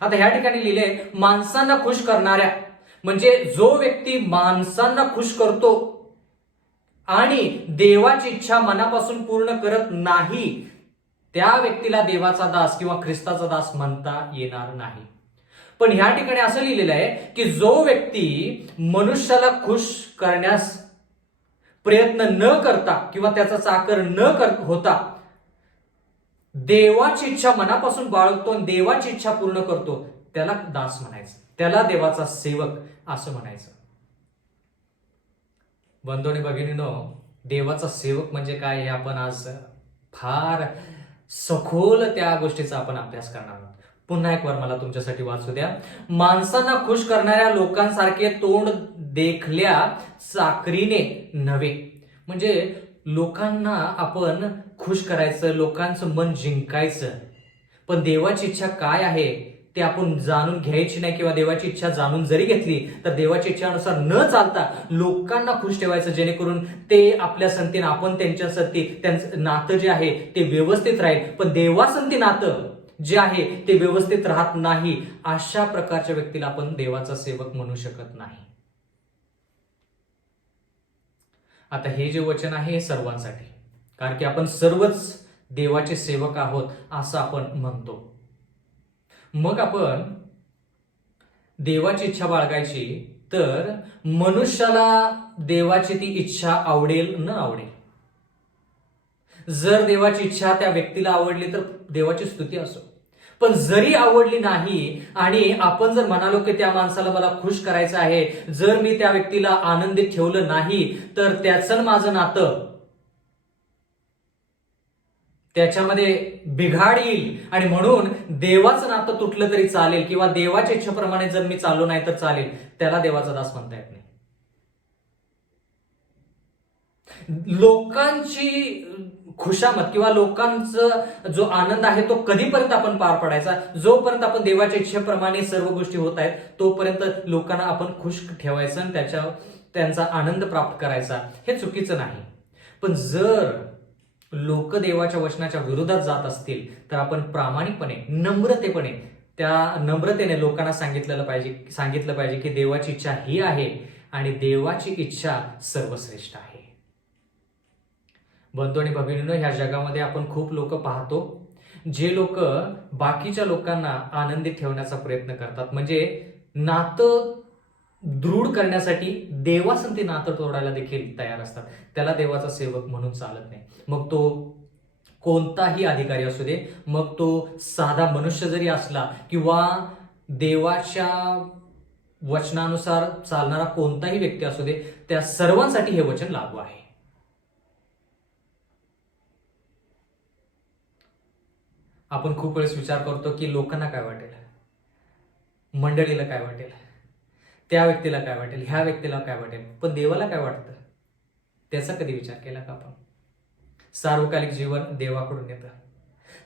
आता ह्या ठिकाणी लिहिले माणसांना खुश करणाऱ्या, म्हणजे जो व्यक्ती माणसांना खुश करतो आणि देवाची इच्छा मनापासून पूर्ण करत नाही त्या व्यक्तीला देवाचा दास किंवा ख्रिस्ताचा दास म्हणता येणार नाही. पण ह्या ठिकाणी असं लिहिलेलं आहे की जो व्यक्ती मनुष्याला खुश करण्यास प्रयत्न न करता किंवा त्याचा चाकर न होता देवाची इच्छा मनापासून बाळगतो आणि देवाची इच्छा पूर्ण करतो, त्याला दास म्हणायचं, त्याला देवाचा सेवक असं म्हणायचं. बंधू आणि भगिनींनो, देवाचा सेवक म्हणजे काय हे आपण आज फार सखोल त्या गोष्टीचा आपण अभ्यास करणार आहोत. पुन्हा एक वार मला तुमच्यासाठी वाचू द्या. माणसांना खुश करणाऱ्या लोकांसारखे तोंड देखल्या साखरीने नव्हे, म्हणजे लोकांना आपण खुश करायचं, लोकांचं मन जिंकायचं, पण देवाची इच्छा काय आहे ते आपण जाणून घ्यायची नाही किंवा देवाची इच्छा जाणून जरी घेतली तर देवाची इच्छानुसार न चालता लोकांना खुश ठेवायचं, जेणेकरून ते आपल्या संगतीने, आपण त्यांच्या संगती, त्यांचं नातं जे आहे ते व्यवस्थित राहील. पण देवासंगती नातं जे आहे ते व्यवस्थित राहत नाही, अशा प्रकारच्या व्यक्तीला आपण देवाचा सेवक म्हणू शकत नाही. आता हे जे वचन आहे हे सर्वांसाठी, कारण की आपण सर्वच देवाचे सेवक आहोत असं आपण म्हणतो. मग आपण देवाची इच्छा बाळगायची तर मनुष्याला देवाची ती इच्छा आवडेल न आवडेल. जर देवाची इच्छा त्या व्यक्तीला आवडली तर देवाची स्तुती असो, पण जरी आवडली नाही आणि आपण जर म्हणालो की त्या माणसाला मला खुश करायचं आहे, जर मी त्या व्यक्तीला आनंदित ठेवलं नाही तर त्याचं माझं नातं त्याच्यामध्ये बिघाड येईल, आणि म्हणून देवाचं नातं तुटलं तरी चालेल किंवा देवाच्या इच्छेप्रमाणे जर मी चाललो नाही तर चालेल, त्याला देवाचा दास म्हणता येत नाही. लोकांची खुशामत किंवा लोकांचा जो आनंद आहे तो कधीपर्यंत आपण पार पडायचा, जोपर्यंत आपण देवाच्या इच्छेप्रमाणे सर्व गोष्टी होत आहेत तोपर्यंत लोकांना आपण खुश ठेवायचं आणि त्यांचा आनंद प्राप्त करायचा, हे चुकीचं नाही. पण जर लोक देवाच्या वचनाच्या विरोधात जात असतील तर आपण प्रामाणिकपणे त्या नम्रतेने लोकांना सांगितलं पाहिजे की देवाची इच्छा ही आहे आणि देवाची इच्छा सर्वश्रेष्ठ आहे. बंधू आणि भगिनींनो, ह्या जगामध्ये आपण खूप लोक पाहतो जे लोक बाकीच्या लोकांना आनंदित ठेवण्याचा प्रयत्न करतात, म्हणजे नातं दृढ करण्यासाठी देवासंती नातं तोडायला देखील तयार असतात. त्याला देवाचा सेवक म्हणून चालत नाही. मग तो कोणताही अधिकारी असू दे, मग तो साधा मनुष्य जरी असला किंवा देवाच्या वचनानुसार चालणारा कोणताही व्यक्ती असू दे, त्या सर्वांसाठी हे वचन लागू आहे. आपण खूप वेळेस विचार करतो की लोकांना काय वाटेल, मंडळीला काय वाटेल, त्या व्यक्तीला काय वाटेल, ह्या व्यक्तीला काय वाटेल, पण देवाला काय वाटतं त्याचा कधी विचार केला का आपण? सार्वकालिक जीवन देवाकडून येतं.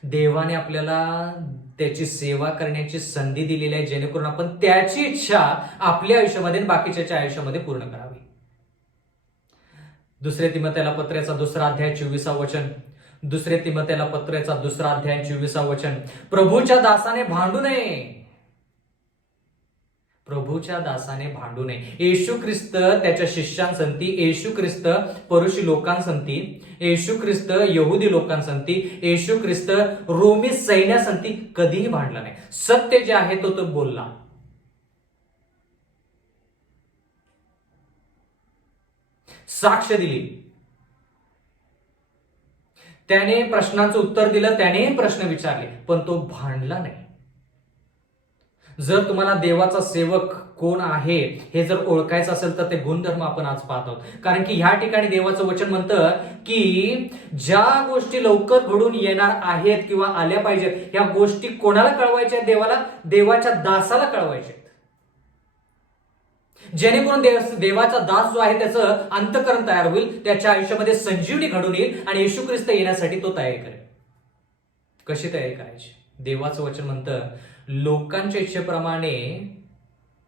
देवाने आपल्याला त्याची सेवा करण्याची संधी दिलेली आहे, जेणेकरून आपण त्याची इच्छा आपल्या आयुष्यामध्ये बाकीच्या आयुष्यामध्ये पूर्ण करावी. दुसरे तिमोथेला पत्राचा 2 अध्याय 24 वचन, दुसरे तिमोथेला पत्राचा 2 अध्याय 24 वचन, प्रभूच्या दासाने भांडू नये. प्रभूच्या दासाने भांडू नये. येशू ख्रिस्त त्याच्या शिष्यांसंती, येशू ख्रिस्त परुषी लोकांसंती, येशू ख्रिस्त यहुदी लोकांसंती, येशू ख्रिस्त रोमी सैन्यासंती कधीही भांडला नाही. सत्य जे आहे तो बोलला. साक्ष दिली, त्याने प्रश्नांचं उत्तर दिलं, त्याने प्रश्न विचारले, पण तो भांडला नाही. जर तुम्हाला देवाचा सेवक कोण आहे हे जर ओळखायचं असेल तर ते गुणधर्म आपण आज पाहत आहोत. कारण की ह्या ठिकाणी देवाचं वचन म्हणतं की ज्या गोष्टी लवकर घडून येणार आहेत किंवा आल्या पाहिजेत, ह्या गोष्टी कोणाला कळवायच्या? देवाला, देवाच्या दासाला कळवायच्या, जेणेकरून देवाचा दास जो आहे त्याचं अंतःकरण तयार होईल, त्याच्या आयुष्यामध्ये संजीवनी घडून येईल आणि येशू ख्रिस्त येण्यासाठी तो तयारी करेल. कशी तयारी करायची? देवाचं वचन म्हणतं लोकांच्या इच्छेप्रमाणे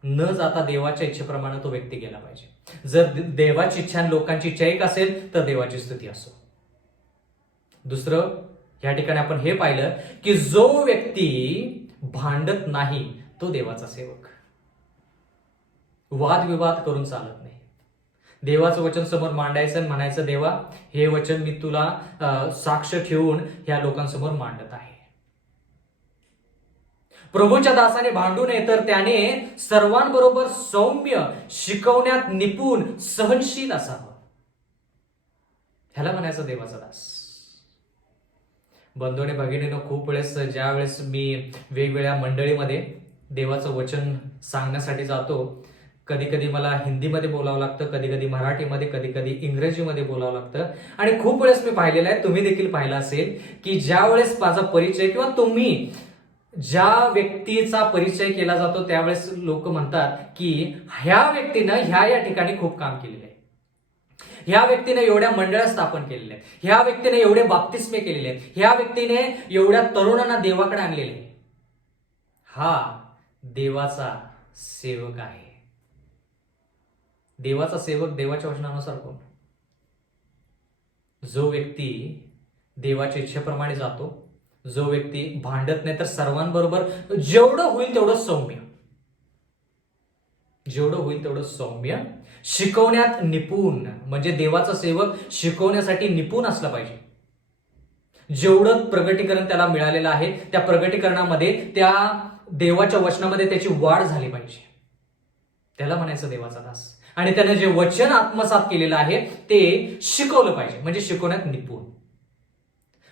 न जाता देवाच्या इच्छेप्रमाणे तो व्यक्ती गेला पाहिजे. जर देवाची इच्छा आणि लोकांची इच्छा एक असेल तर देवाची स्तुती असो. दुसरं, या ठिकाणी आपण हे पाहिलं की जो व्यक्ती भांडत नाही तो देवाचा सेवक. वादविवाद करून चालत नाही. देवाचं वचन समोर मांडायचं आणि म्हणायचं, देवा हे वचन मी तुला साक्ष ठेवून ह्या लोकांसमोर मांडत आहे. प्रभूच्या दासाने भांडू नये, तर त्याने सर्वांबरोबर सौम्य, शिकवण्यात निपुण, सहनशील असावं. ह्याला म्हणायचं देवाचा दास. बंधू आणि भगिनींनो, खूप वेळेस ज्या वेळेस मी वेगवेगळ्या मंडळीमध्ये देवाचं वचन सांगण्यासाठी जातो, कधी कधी मला हिंदीमध्ये बोलावं लागतं, कधी कधी मराठीमध्ये, कधी कधी इंग्रजीमध्ये बोलावं लागतं. आणि खूप वेळेस मी पाहिलेलं आहे, तुम्ही देखील पाहिलं असेल की ज्या वेळेस माझा परिचय किंवा तुम्ही ज्या व्यक्तीचा परिचय केला जातो त्यावेळेस लोक म्हणतात की ह्या व्यक्तीनं ह्या ठिकाणी खूप काम केलेलं आहे, ह्या व्यक्तीने एवढ्या मंडळा स्थापन केलेल्या आहेत, ह्या व्यक्तीने एवढे बाप्तिस्मे केलेले आहेत, ह्या व्यक्तीने एवढ्या तरुणांना देवाकडे आणलेले आहे. हा देवाचा सेवक आहे. देवाचा सेवक देवाच्या वचनानुसार कोण? जो व्यक्ती देवाच्या इच्छेप्रमाणे जातो, जो व्यक्ती भांडत नाही, तर सर्वांबरोबर जेवढं होईल तेवढं सौम्य, जेवढं होईल तेवढं सौम्य, शिकवण्यात निपुण, म्हणजे देवाचा सेवक शिकवण्यासाठी निपुण असला पाहिजे. जेवढं प्रगटीकरण त्याला मिळालेलं आहे त्या प्रगटीकरणामध्ये, त्या देवाच्या वचनामध्ये त्याची वाढ झाली पाहिजे. त्याला म्हणायचं देवाचा दास. आणि त्याने जे वचन आत्मसात केलेलं आहे ते शिकवलं पाहिजे, म्हणजे शिकवण्यात निपुण.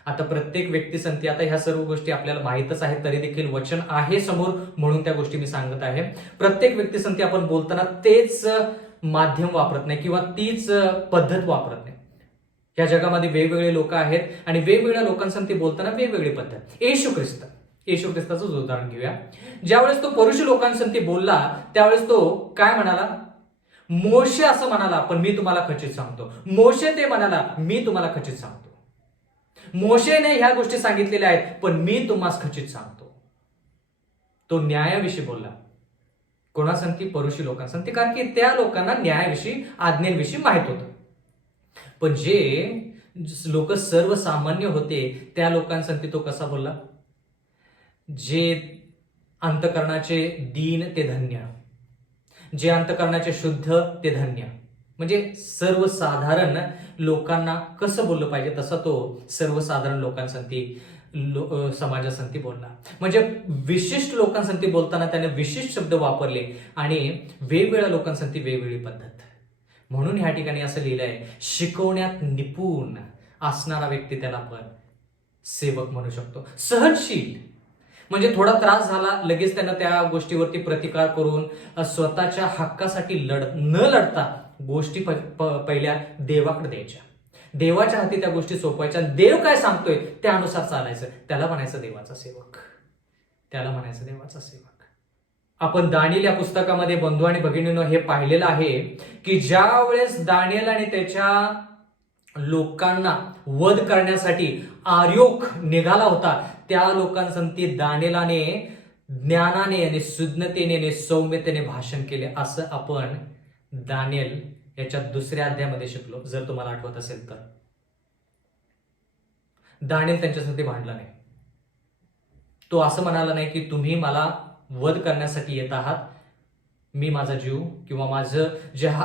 आता प्रत्येक व्यक्तीसंती, आता ह्या सर्व गोष्टी आपल्याला माहीतच आहेत, तरी देखील वचन आहे समोर म्हणून त्या गोष्टी मी सांगत आहे. प्रत्येक व्यक्तीसंती आपण बोलताना तेच माध्यम वापरत नाही किंवा तीच पद्धत वापरत नाही. या जगामध्ये वेगवेगळे लोक आहेत आणि वेगवेगळ्या लोकांसंगती बोलताना वेगवेगळी पद्धत. येशू ख्रिस्ताचं उदाहरण घेऊया. ज्यावेळेस तो परुष लोकांसंगती बोलला त्यावेळेस तो काय म्हणाला? मोशे असं म्हणाला, पण मी तुम्हाला खचित सांगतो. मोशे ते म्हणाला, मी तुम्हाला खचित सांगतो. मोशेने ह्या गोष्टी सांगितलेल्या आहेत, पण मी तुम्हाला खचित सांगतो. तो न्यायाविषयी बोलला. कोणासंगती? परुषी लोकांसंगती, कारण की त्या लोकांना न्यायाविषयी, आज्ञेविषयी माहित होतं. पण जे लोक सर्वसामान्य होते त्या लोकांसंगती तो कसा बोलला? जे अंतकरणाचे दीन ते धन्य, जे अंतकरणाचे शुद्ध ते धन्य. म्हणजे सर्वसाधारण लोकांना कसं बोललं पाहिजे तसा तो सर्वसाधारण लोकांसंगती, समाजासंगती बोलला. म्हणजे विशिष्ट लोकांसंगती बोलताना त्याने विशिष्ट शब्द वापरले आणि वेगवेगळ्या लोकांसंगती वेगवेगळी पद्धत. म्हणून ह्या ठिकाणी असं लिहिलंय, शिकवण्यात निपुण असणारा व्यक्ती त्याला आपण सेवक म्हणू शकतो. सहनशील म्हणजे थोडा त्रास झाला लगेच त्यानं त्या गोष्टीवरती प्रतिकार करून स्वतःच्या हक्कासाठी न लढता गोष्टी पहिल्या देवाकडे द्यायच्या, देवाच्या हाती त्या गोष्टी सोपवायच्या. देव काय सांगतोय त्यानुसार चालायचं. त्याला म्हणायचं देवाचा सेवक. त्याला म्हणायचं देवाचा सेवक. आपण दानिएल या पुस्तकामध्ये बंधू आणि भगिनींनो हे पाहिलेलं आहे की ज्या वेळेस दानिएल आणि त्याच्या लोकांना वध करण्यासाठी आर्योक निघाला होता, त्या लोकांसंगती दानिएलाने ज्ञानाने आणि सुज्ञतेने आणि सौम्यतेने भाषण केले. असं आपण दानिएल याच्या 2ऱ्या अध्यायामध्ये शिकलो, जर तुम्हाला आठवत असेल तर. दानिएल त्यांच्यासाठी भांडला नाही. तो असं म्हणाला नाही की तुम्ही मला वध करण्यासाठी येत आहात, मी माझा जीव किंवा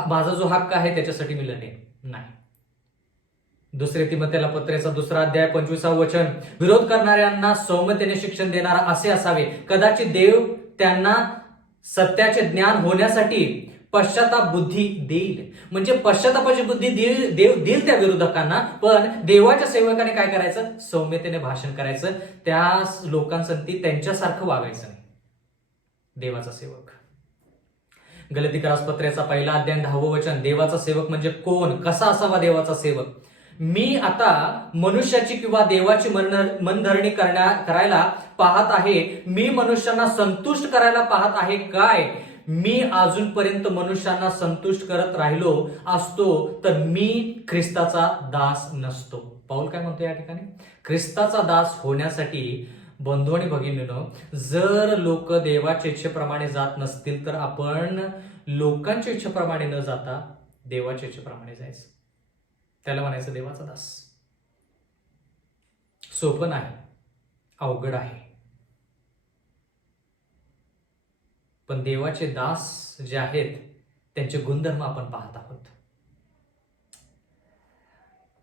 माझा जो हक्क आहे त्याच्यासाठी मी लढेन. नाही. 2 तिमोथेला पत्रेचा 2रा अध्याय 25वं वचन, विरोध करणाऱ्यांना सौम्यतेने शिक्षण देणारा असे असावे, कदाचित देव त्यांना सत्याचे ज्ञान होण्यासाठी पश्चाताप बुद्धी देईल. म्हणजे पश्चातापाची बुद्धी देव देईल त्या विरोधकांना, पण देवाच्या सेवकाने काय करायचं? सौम्यतेने भाषण करायचं. त्या लोकांसंगती त्यांच्यासारखं वागायचं नाही. देवाचा सेवक. गलातीकरास पत्रेचा 1 अध्याय 10वं वचन, देवाचा सेवक म्हणजे कोण? कसा असावा देवाचा सेवक? मी आता मनुष्याची किंवा देवाची मनधरणी करायला पाहत आहे, मी मनुष्यांना संतुष्ट करायला पाहत आहे काय? मी अजूनपर्यंत मनुष्यांना संतुष्ट करत राहिलो असतो तर मी ख्रिस्ताचा दास नसतो. पाऊल काय म्हणतो या ठिकाणी? ख्रिस्ताचा दास होण्यासाठी बंधू आणि भगिनींनो, जर लोक देवाच्या इच्छेप्रमाणे जात नसतील तर आपण लोकांच्या इच्छेप्रमाणे न जाता देवाच्या इच्छेप्रमाणे जायचं. त्याला म्हणायचं देवाचा दास. सोपं नाही, अवघड आहे. पण देवाचे दास जे आहेत त्यांचे गुणधर्म आपण पाहत आहोत.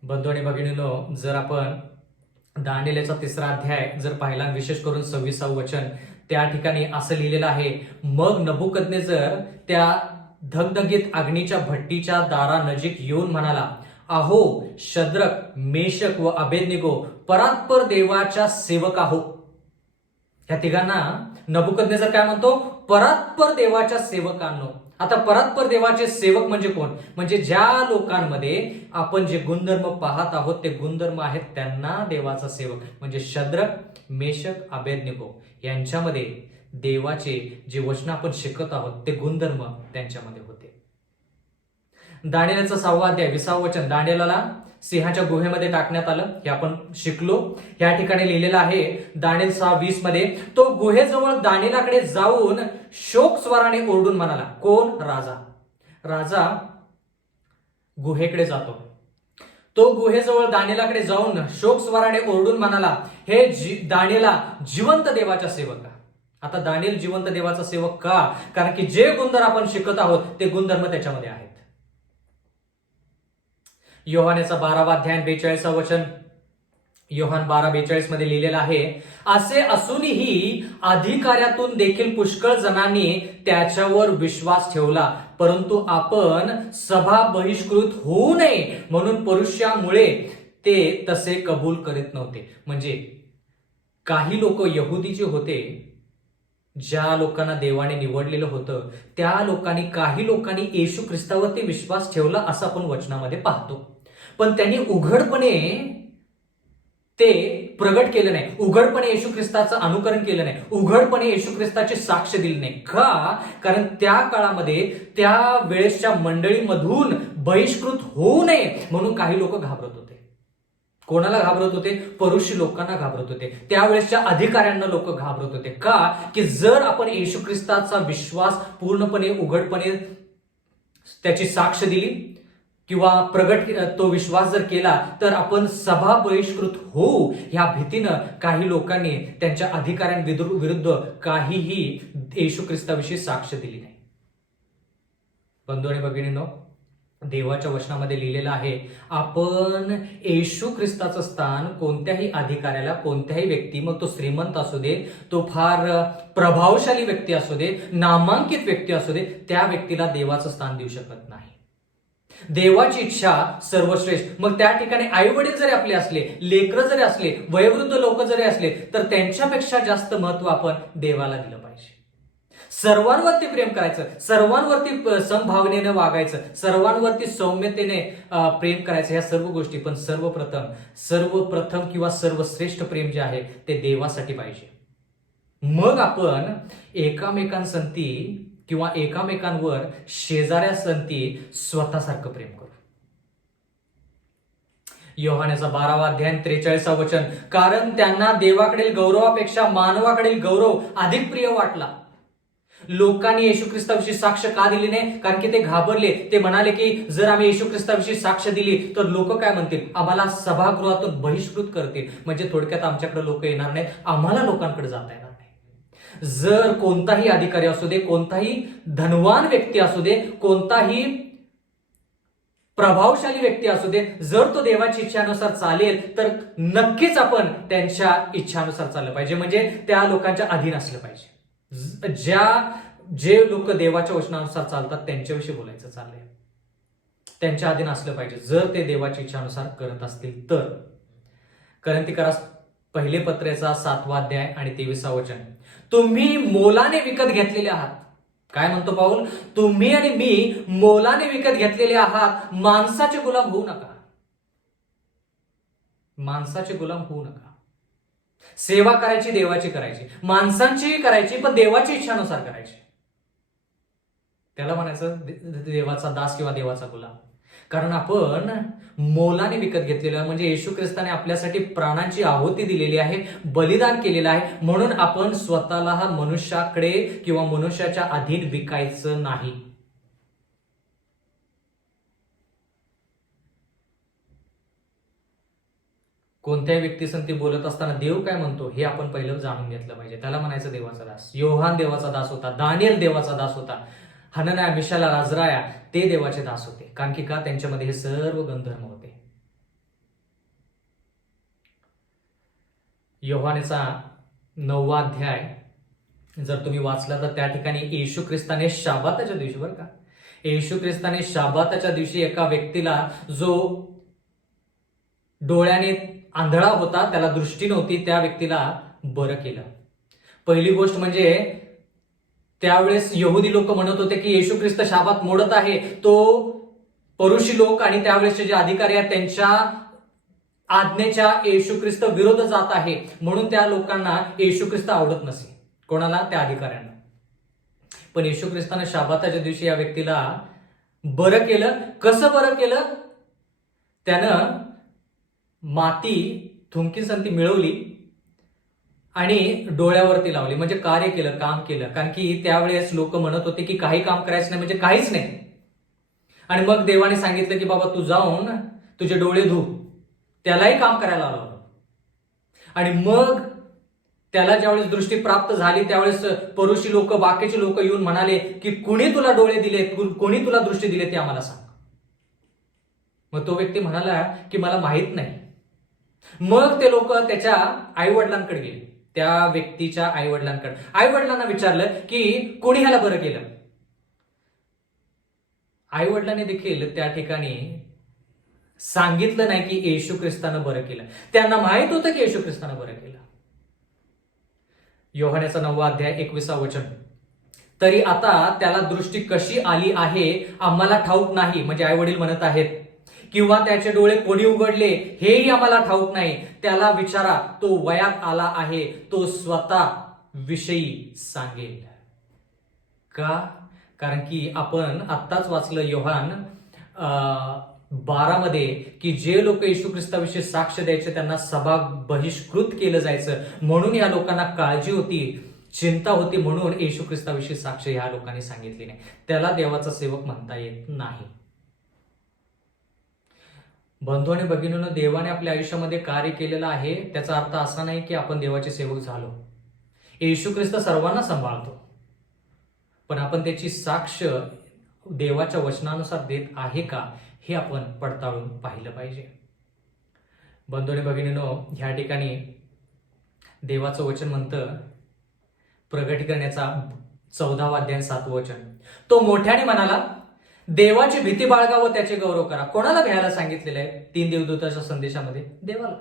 बंधू आणि भगिनींनो, जर आपण दानिएलचा 3रा अध्याय जर पाहिला, विशेष करून 26वं वचन, त्या ठिकाणी असं लिहिलेलं आहे, मग नबुकदनेजर त्या धगधगीत अग्नीच्या भट्टीच्या दारानजीक येऊन म्हणाला, अहो शद्रक, मेशक व अबेदनेगो, परात्पर देवाच्या सेवक आहो. ह्या तिघांना नबुकदनेजर काय म्हणतो? परात्पर देवाच्या सेवकांनो. आता परात्पर देवाचे सेवक म्हणजे कोण? म्हणजे ज्या लोकांमध्ये आपण जे गुणधर्म पाहत आहोत ते गुणधर्म आहेत त्यांना देवाचा सेवक. म्हणजे शद्रक, मेशक, अबेदनेगो यांच्यामध्ये देवाचे जे वचन आपण शिकत आहोत ते गुणधर्म त्यांच्यामध्ये होते. दानिएलचा 6वा अध्याय 20वं वचन, दानिएलाला सिंहाच्या गुहेमध्ये टाकण्यात आलं हे आपण शिकलो. या ठिकाणी लिहिलेलं आहे दानिएल 6:20 मध्ये, तो गुहेजवळ दानिएलाकडे जाऊन शोक स्वराने ओरडून म्हणाला. कोण? राजा गुहेकडे जातो. तो गुहेजवळ दानिएलाकडे जाऊन शोक स्वराने ओरडून म्हणाला, हे दानिएला, जिवंत देवाच्या सेवका. आता दानिएल जिवंत देवाचा सेवक का? कारण की जे गुणधर्म आपण शिकत आहोत ते गुणधर्म त्याच्यामध्ये आहेत. योहानेचा 12वा अध्याय 42वं वचन, योहान 12:42 मध्ये लिहिलेलं आहे, असे असूनही अधिकाऱ्यातून देखील पुष्कळ जणांनी त्याच्यावर विश्वास ठेवला, परंतु आपण सभा बहिष्कृत होऊ नये म्हणून परुष्यामुळे ते तसे कबूल करीत नव्हते. म्हणजे काही लोक यहुदी जे होते, ज्या लोकांना देवाने निवडलेलं होतं, त्या लोकांनी, काही लोकांनी येशू ख्रिस्तावरती विश्वास ठेवला असं आपण वचनामध्ये पाहतो. पण त्यांनी उघडपणे ते प्रगट केलं नाही, उघडपणे येशू ख्रिस्ताचं अनुकरण केलं नाही, उघडपणे येशू ख्रिस्ताची साक्ष दिली नाही. का? कारण त्या काळामध्ये त्या वेळेसच्या मंडळीमधून बहिष्कृत होऊ नये म्हणून काही लोक घाबरत होते. कोणाला घाबरत होते? परुषी लोकांना घाबरत होते. त्यावेळेसच्या अधिकाऱ्यांना लोक घाबरत होते. का? की जर आपण येशू ख्रिस्ताचा विश्वास पूर्णपणे उघडपणे त्याची साक्ष दिली किंवा प्रगट तो विश्वास जर केला तर आपण सभा बहिष्कृत होऊ ह्या भीतीनं काही लोकांनी त्यांच्या अधिकाऱ्यांविरुद्ध काहीही येशू ख्रिस्ताविषयी साक्ष दिली नाही. बंधू आणि भगिनींनो, देवाच्या वचनामध्ये लिहिलेलं आहे, आपण येशू ख्रिस्ताचं स्थान कोणत्याही अधिकाऱ्याला, कोणत्याही व्यक्ती, मग तो श्रीमंत असू दे, तो फार प्रभावशाली व्यक्ती असू दे, नामांकित व्यक्ती असू दे, त्या व्यक्तीला देवाचं स्थान देऊ शकत नाही. देवाची इच्छा सर्वश्रेष्ठ. मग त्या ठिकाणी आई वडील जरी आपले असले, लेकरं जरी असले, वयोवृद्ध लोक जरी असले, तर त्यांच्यापेक्षा जास्त महत्व आपण देवाला दिलं पाहिजे. सर्वांवरती प्रेम करायचं, सर्वांवरती समभावनेने वागायचं, सर्वांवरती सौम्यतेने प्रेम करायचं, ह्या सर्व गोष्टी. पण सर्वप्रथम किंवा सर्वश्रेष्ठ प्रेम जे आहे ते देवासाठी पाहिजे. मग आपण एकामेकांसंती किंवा एकामेकांवर शेजाऱ्यासंती स्वतःसारखं प्रेम करू. योहानेचा 12वा अध्याय 43 वचन, कारण त्यांना देवाकडील गौरवापेक्षा मानवाकडील गौरव अधिक प्रिय वाटला. लोकांनी येशू ख्रिस्ताविषयी साक्ष का दिली नाही? कारण की ते घाबरले. ते म्हणाले की जर आम्ही येशू ख्रिस्ताविषयी साक्ष दिली तर लोक काय म्हणतील? आम्हाला सभागृहातून बहिष्कृत करतील. म्हणजे थोडक्यात आमच्याकडे लोक येणार नाहीत, आम्हाला लोकांकडे जाता येणार नाही. जर कोणताही अधिकारी असू दे, कोणताही धनवान व्यक्ती असू दे, कोणताही प्रभावशाली व्यक्ती असू दे, जर तो देवाची इच्छानुसार चालेल तर नक्कीच आपण त्यांच्या इच्छानुसार चाललं पाहिजे. म्हणजे त्या लोकांच्या अधीन असलं पाहिजे. जे लोक देवाच्या वचनानुसार चालतात त्यांच्याविषयी बोलायचं चाललंय. त्यांच्या अधीन असलं पाहिजे जर ते देवाच्या इच्छानुसार करत असतील तर. कोरिन्थीकरास पहिले पत्रेचा 7वा अध्याय आणि 23वा वचन, तुम्ही मोलाने विकत घेतलेले आहात. काय म्हणतो पाऊल? तुम्ही आणि मी मोलाने विकत घेतलेले आहात, माणसाचे गुलाम होऊ नका. माणसाचे गुलाम होऊ नका. सेवा करायची, देवाची करायची, माणसांचीही करायची, पण देवाची इच्छानुसार करायची. त्याला म्हणायचं देवाचा दास किंवा देवाचा गुलाम. कारण आपण मोलाने विकत घेतलेलं आहे. म्हणजे येशू ख्रिस्ताने आपल्यासाठी प्राणांची आहुती दिलेली आहे, बलिदान केलेलं आहे. म्हणून आपण स्वतःला हा मनुष्याकडे किंवा मनुष्याच्या अधीन विकायचं नाही. कोणत्याही व्यक्तीसंती बोलत असताना देव काय म्हणतो हे आपण पहिलं जाणून घेतलं पाहिजे. त्याला म्हणायचं देवाचा दास. योहान देवाचा दास होता, दानिएल देवाचा दास होता, हनन्या, मिशाला, राजराया ते देवाचे दास होते. कारण की का? त्यांच्यामध्ये हे सर्व गुणधर्म होते. योहानेचा 9वा अध्याय जर तुम्ही वाचला तर त्या ठिकाणी येशू ख्रिस्ताने शाबाताच्या दिवशी, बरं का, येशू ख्रिस्ताने शाबाताच्या दिवशी एका व्यक्तीला जो डोळ्याने आंधळा होता, त्याला दृष्टी नव्हती, त्या व्यक्तीला बरं केलं. पहिली गोष्ट म्हणजे त्यावेळेस यहुदी लोक म्हणत होते की येशू ख्रिस्त शाबात मोडत आहे. तो परुषी लोक आणि त्यावेळेसचे जे अधिकारी आहेत त्यांच्या आज्ञेच्या येशू ख्रिस्त विरोध जात आहे, म्हणून त्या लोकांना येशू ख्रिस्त आवडत नसे. कोणाला? त्या अधिकाऱ्यांना. पण येशू ख्रिस्ताने शाबाताच्या दिवशी या व्यक्तीला बरं केलं. कसं बरं केलं? त्यानं माती थुंकीसंती मिळवली आणि डोळ्यावरती लावली. म्हणजे कार्य केलं, काम केलं. कारण की त्यावेळेस लोक म्हणत होते की काही काम करायचं नाही म्हणजे काहीच नाही. आणि मग देवाने सांगितलं की बाबा तू जाऊन तुझे डोळे धु. त्यालाही काम करायला लावलं. आणि मग त्याला ज्यावेळेस दृष्टी प्राप्त झाली त्यावेळेस परुषी लोक, बाकीचे लोक येऊन म्हणाले की कुणी तुला डोळे दिले, कोणी तुला दृष्टी दिले ते आम्हाला सांग. मग तो व्यक्ती म्हणाला की मला माहित नाही. मग ते लोक त्याच्या आईवडिलांकडे गेले, त्या व्यक्तीच्या आईवडिलांकडे. आईवडिलांना विचारलं की कोणी ह्याला बरं केलं. आईवडिलांनी देखील त्या ठिकाणी सांगितलं नाही की येशू ख्रिस्तानं बरं केलं. त्यांना माहित होतं की येशू ख्रिस्तानं बरं केलं. योहानेचा 9वा अध्याय 21वा वचन, तरी आता त्याला दृष्टी कशी आली आहे आम्हाला ठाऊक नाही. म्हणजे आई वडील म्हणत आहेत किंवा त्याचे डोळे कोणी उघडले हेही आम्हाला ठाऊक नाही. त्याला विचारा, तो वयात आला आहे, तो स्वतः विषयी सांगेल. का? कारण की आपण आत्ताच वाचलं योहान 12 मध्ये की जे लोक येशू ख्रिस्ताविषयी साक्ष द्यायचे त्यांना सभा बहिष्कृत केलं जायचं. म्हणून या लोकांना काळजी होती, चिंता होती, म्हणून येशू ख्रिस्ताविषयी साक्ष ह्या लोकांनी सांगितली नाही. त्याला देवाचा सेवक म्हणता येत नाही. बंधू आणि भगिनींनो, देवाने आपल्या आयुष्यामध्ये कार्य केलेलं आहे त्याचा अर्थ असा नाही की आपण देवाचे सेवक झालो. येशू ख्रिस्त सर्वांना सांभाळतो, पण आपण त्याची साक्ष देवाच्या वचनानुसार देत आहे का हे आपण पडताळून पाहिलं पाहिजे. बंधू आणि भगिनींनो, ह्या ठिकाणी देवाचं वचन म्हणतं, प्रगटीकरणाचा 14वा अध्याय 7वं वचन, तो मोठ्याने म्हणाला, देवाची भीती बाळगा व त्याचे गौरव करा. कोणाला भ्यायला सांगितलेलं आहे 3 देवदूताच्या संदेशामध्ये? देवाला.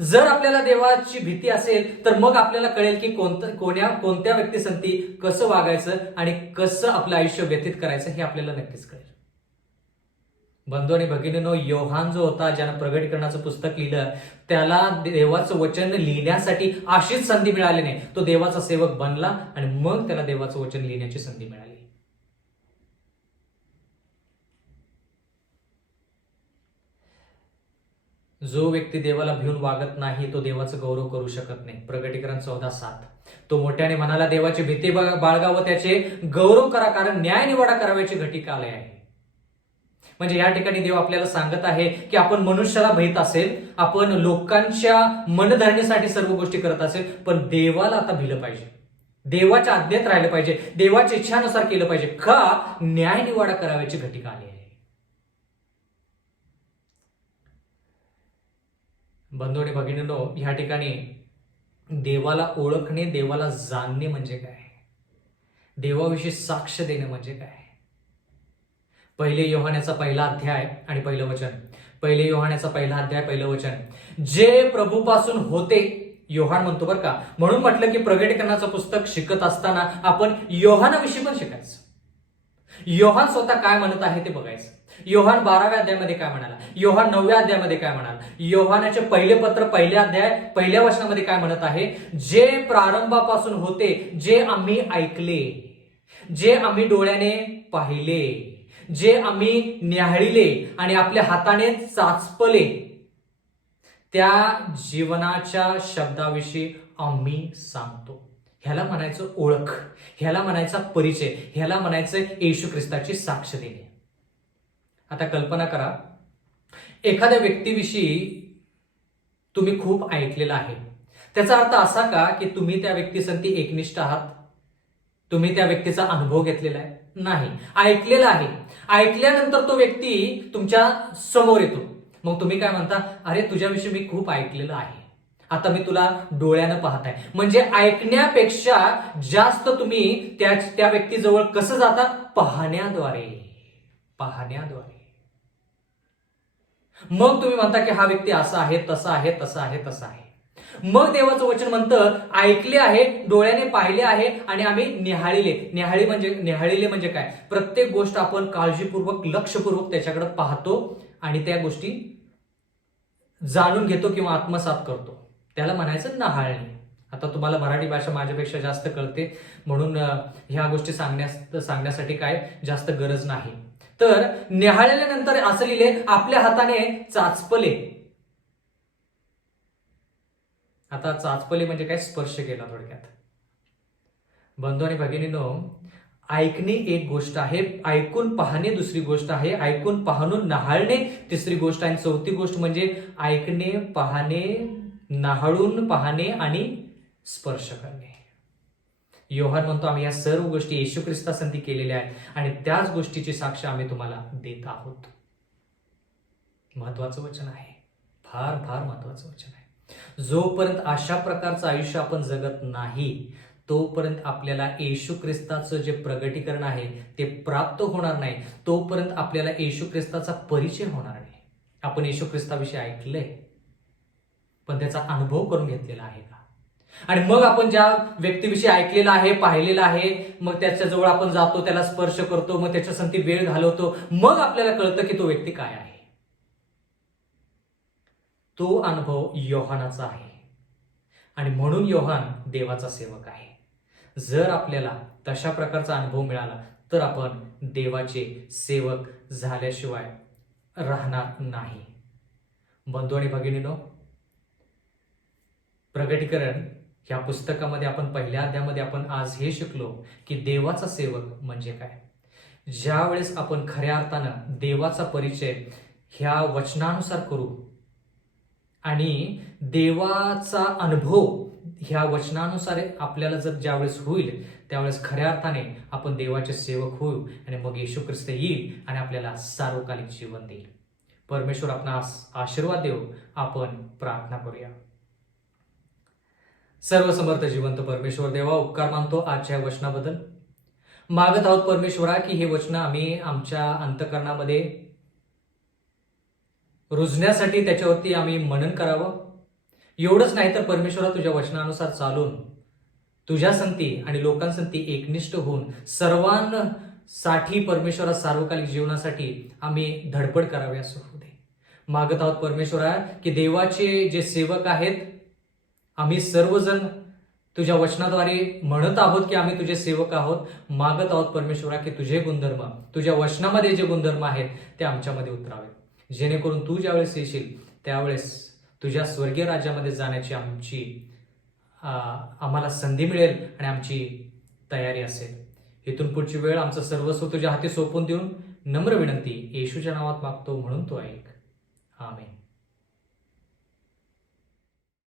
जर आपल्याला देवाची भीती असेल तर मग आपल्याला कळेल की कोणत्या व्यक्तीसंती कसं वागायचं आणि कसं आपलं आयुष्य व्यतीत करायचं हे आपल्याला नक्कीच कळेल. बंधू आणि भगिनींनो, योहान जो होता ज्यानं प्रगटीकरणाचं पुस्तक लिहिलं, त्याला देवाचं वचन लिहिण्यासाठी अशीच संधी मिळाली नाही. तो देवाचा सेवक बनला आणि मग त्याला देवाचं वचन लिहिण्याची संधी मिळाली. जो व्यक्ती देवाला भिवून वागत नाही तो देवाचं गौरव करू शकत नाही. प्रगटीकरण 14:7, तो मोठ्याने म्हणाला, देवाची भीती बाळगा व त्याचे गौरव करा, कारण न्याय निवाडा करावयाची घटिका आली आहे. म्हणजे या ठिकाणी देव आपल्याला सांगत आहे की आपण मनुष्याला भीत असेल, आपण लोकांच्या मनधरणीसाठी सर्व गोष्टी करत असेल, पण देवाला आता भिलं पाहिजे, देवाच्या आज्ञेत राहिलं पाहिजे, देवाच्या इच्छानुसार केलं पाहिजे. का? न्याय निवाडा करावयाची घटिका आली आहे. बंधू आणि भगिनींनो, ह्या ठिकाणी देवाला ओळखणे, देवाला जाणणे म्हणजे काय, देवाविषयी साक्ष देणे म्हणजे काय? पहिले योहानाचा 1 अध्याय आणि 1 वचन. पहिले योहानाचा 1 अध्याय 1 वचन, जे प्रभूपासून होते, योहान म्हणतो बरं का. म्हणून म्हटलं की प्रगटीकरणाचं पुस्तक शिकत असताना आपण योहानाविषयी पण शिकायचं. योहान स्वतः काय म्हणत आहे ते बघायचं. योहान 12व्या अध्यायामध्ये काय म्हणाला, योहान 9व्या अध्यायामध्ये काय म्हणाला, योहानाचे पहिले पत्र 1 अध्याय 1 वचनामध्ये काय म्हणत आहे, जे प्रारंभापासून होते, जे आम्ही ऐकले, जे आम्ही डोळ्याने पाहिले, जे आम्ही न्याहाळले आणि आपल्या हाताने चाचपले, त्या जीवनाच्या शब्दाविषयी आम्ही सांगतो. ह्याला म्हणायचं ओळख, ह्याला म्हणायचा परिचय, ह्याला म्हणायचं येशू ख्रिस्ताची साक्ष देणे. आता कल्पना करा, एखाद्या व्यक्तीविषयी तुम्ही खूप ऐकलेलं आहे. त्याचा अर्थ असा का की तुम्ही त्या व्यक्तीसंती एकनिष्ठ आहात, तुम्ही त्या व्यक्तीचा अनुभव घेतलेला आहे? नाही, ऐकलेला आहे. ऐकल्यानंतर तो व्यक्ती तुमच्या समोर येतो, मग तुम्ही काय म्हणता, अरे तुझ्याविषयी मी खूप ऐकलेलं आहे, आता मी तुला डोळ्यानं पाहत आहे. म्हणजे ऐकण्यापेक्षा जास्त तुम्ही त्या व्यक्तीजवळ कसं जाता? पाहण्याद्वारे. मग तुम्ही म्हणता की हा व्यक्ती असा आहे, तसा आहे, तसा आहे, तसा आहे. मग देवाचं वचन म्हणतं, ऐकले आहे, डोळ्याने पाहिले आहे आणि आम्ही न्याहाळले म्हणजे काय? प्रत्येक गोष्ट आपण काळजीपूर्वक, लक्षपूर्वक त्याच्याकडे पाहतो आणि त्या गोष्टी जाणून घेतो किंवा आत्मसात करतो. त्याला म्हणायचं न्याहाळणे. आता तुम्हाला मराठी भाषा माझ्यापेक्षा जास्त कळते, म्हणून ह्या गोष्टी सांगण्यासाठी काय जास्त गरज नाही. तर न्याहाळल्यानंतर असं लिहिले, आपल्या हाताने चाचपले. आता चाचपले म्हणजे काय? स्पर्श केला थोडक्यात. बंधू आणि भगिनींनो, ऐकणे एक गोष्ट आहे, ऐकून पाहणे दुसरी गोष्ट आहे, ऐकून पाहून न्याहाळणे तिसरी गोष्ट आहे, चौथी गोष्ट म्हणजे ऐकणे, पाहणे, न्याहाळून पाहणे आणि स्पर्श करणे. योहान म्हणतो आम्ही या सर्व गोष्टी येशू ख्रिस्तासंती केलेल्या आहेत आणि त्याच गोष्टीची साक्ष आम्ही तुम्हाला देत आहोत. महत्वाचं वचन आहे, फार फार महत्वाचं वचन आहे. जोपर्यंत अशा प्रकारचं आयुष्य आपण जगत नाही तोपर्यंत आपल्याला येशू ख्रिस्ताचं जे प्रगटीकरण आहे ते प्राप्त होणार नाही. तोपर्यंत आपल्याला येशू ख्रिस्ताचा परिचय होणार नाही. आपण येशू ख्रिस्ताविषयी ऐकलंय, पण त्याचा अनुभव करून घेतलेला आहे का? आणि मग आपण ज्या व्यक्तीविषयी ऐकलेलं आहे, पाहिलेलं आहे, मग त्याच्याजवळ आपण जातो, त्याला स्पर्श करतो, मग त्याच्यासाठी वेळ घालवतो, मग आपल्याला कळतं की तो व्यक्ती काय आहे. तो अनुभव योहानाचा आहे आणि म्हणून योहान देवाचा सेवक आहे. जर आपल्याला तशा प्रकारचा अनुभव मिळाला तर आपण देवाचे सेवक झाल्याशिवाय राहणार नाही. बंधू आणि भगिनीनो, प्रगटीकरण ह्या पुस्तकामध्ये आपण पहिल्या अध्यायामध्ये आपण आज हे शिकलो की देवाचा सेवक म्हणजे काय. ज्या वेळेस आपण खऱ्या अर्थानं देवाचा परिचय ह्या वचनानुसार करू आणि देवाचा अनुभव ह्या वचनानुसार आपल्याला जर ज्यावेळेस होईल त्यावेळेस खऱ्या अर्थाने आपण देवाचे सेवक होऊ आणि मग येशू ख्रिस्त येईल आणि आपल्याला सार्वकालिक जीवन देईल. परमेश्वर आपणास आशीर्वाद देव. आपण प्रार्थना करूया. सर्वसमर्थ जिवंत परमेश्वर देवा, उपकार मानतो आजच्या वचनाबद्दल. मागत आहोत परमेश्वरा की हे वचन आम्ही आमच्या अंतःकरणामध्ये रुजण्यासाठी त्याच्यावरती आम्ही मनन करावं. एवढंच नाही तर परमेश्वरा तुझ्या वचनानुसार चालून तुझ्या संगती आणि लोकांसंगती एकनिष्ठ होऊन सर्वांसाठी परमेश्वरा सार्वकालिक जीवनासाठी आम्ही धडपड करावी असं होऊ दे. मागत आहोत परमेश्वरा की देवाचे जे सेवक आहेत आम्ही सर्वजण तुझ्या वचनाद्वारे म्हणत आहोत की आम्ही तुझे सेवक आहोत. मागत आहोत परमेश्वरा की तुझे गुणधर्म तुझ्या वचनामध्ये जे गुणधर्म आहेत ते आमच्यामध्ये उतरावे, जेणेकरून तू ज्यावेळेस येशील त्यावेळेस तुझ्या स्वर्गीय राज्यामध्ये जाण्याची आम्हाला संधी मिळेल आणि आमची तयारी असेल. इथून पुढची वेळ आमचं सर्वस्व तुझ्या हाती सोपवून देऊन नम्र विनंती येशूच्या नावात मागतो, म्हणून तो ऐक. आमेन.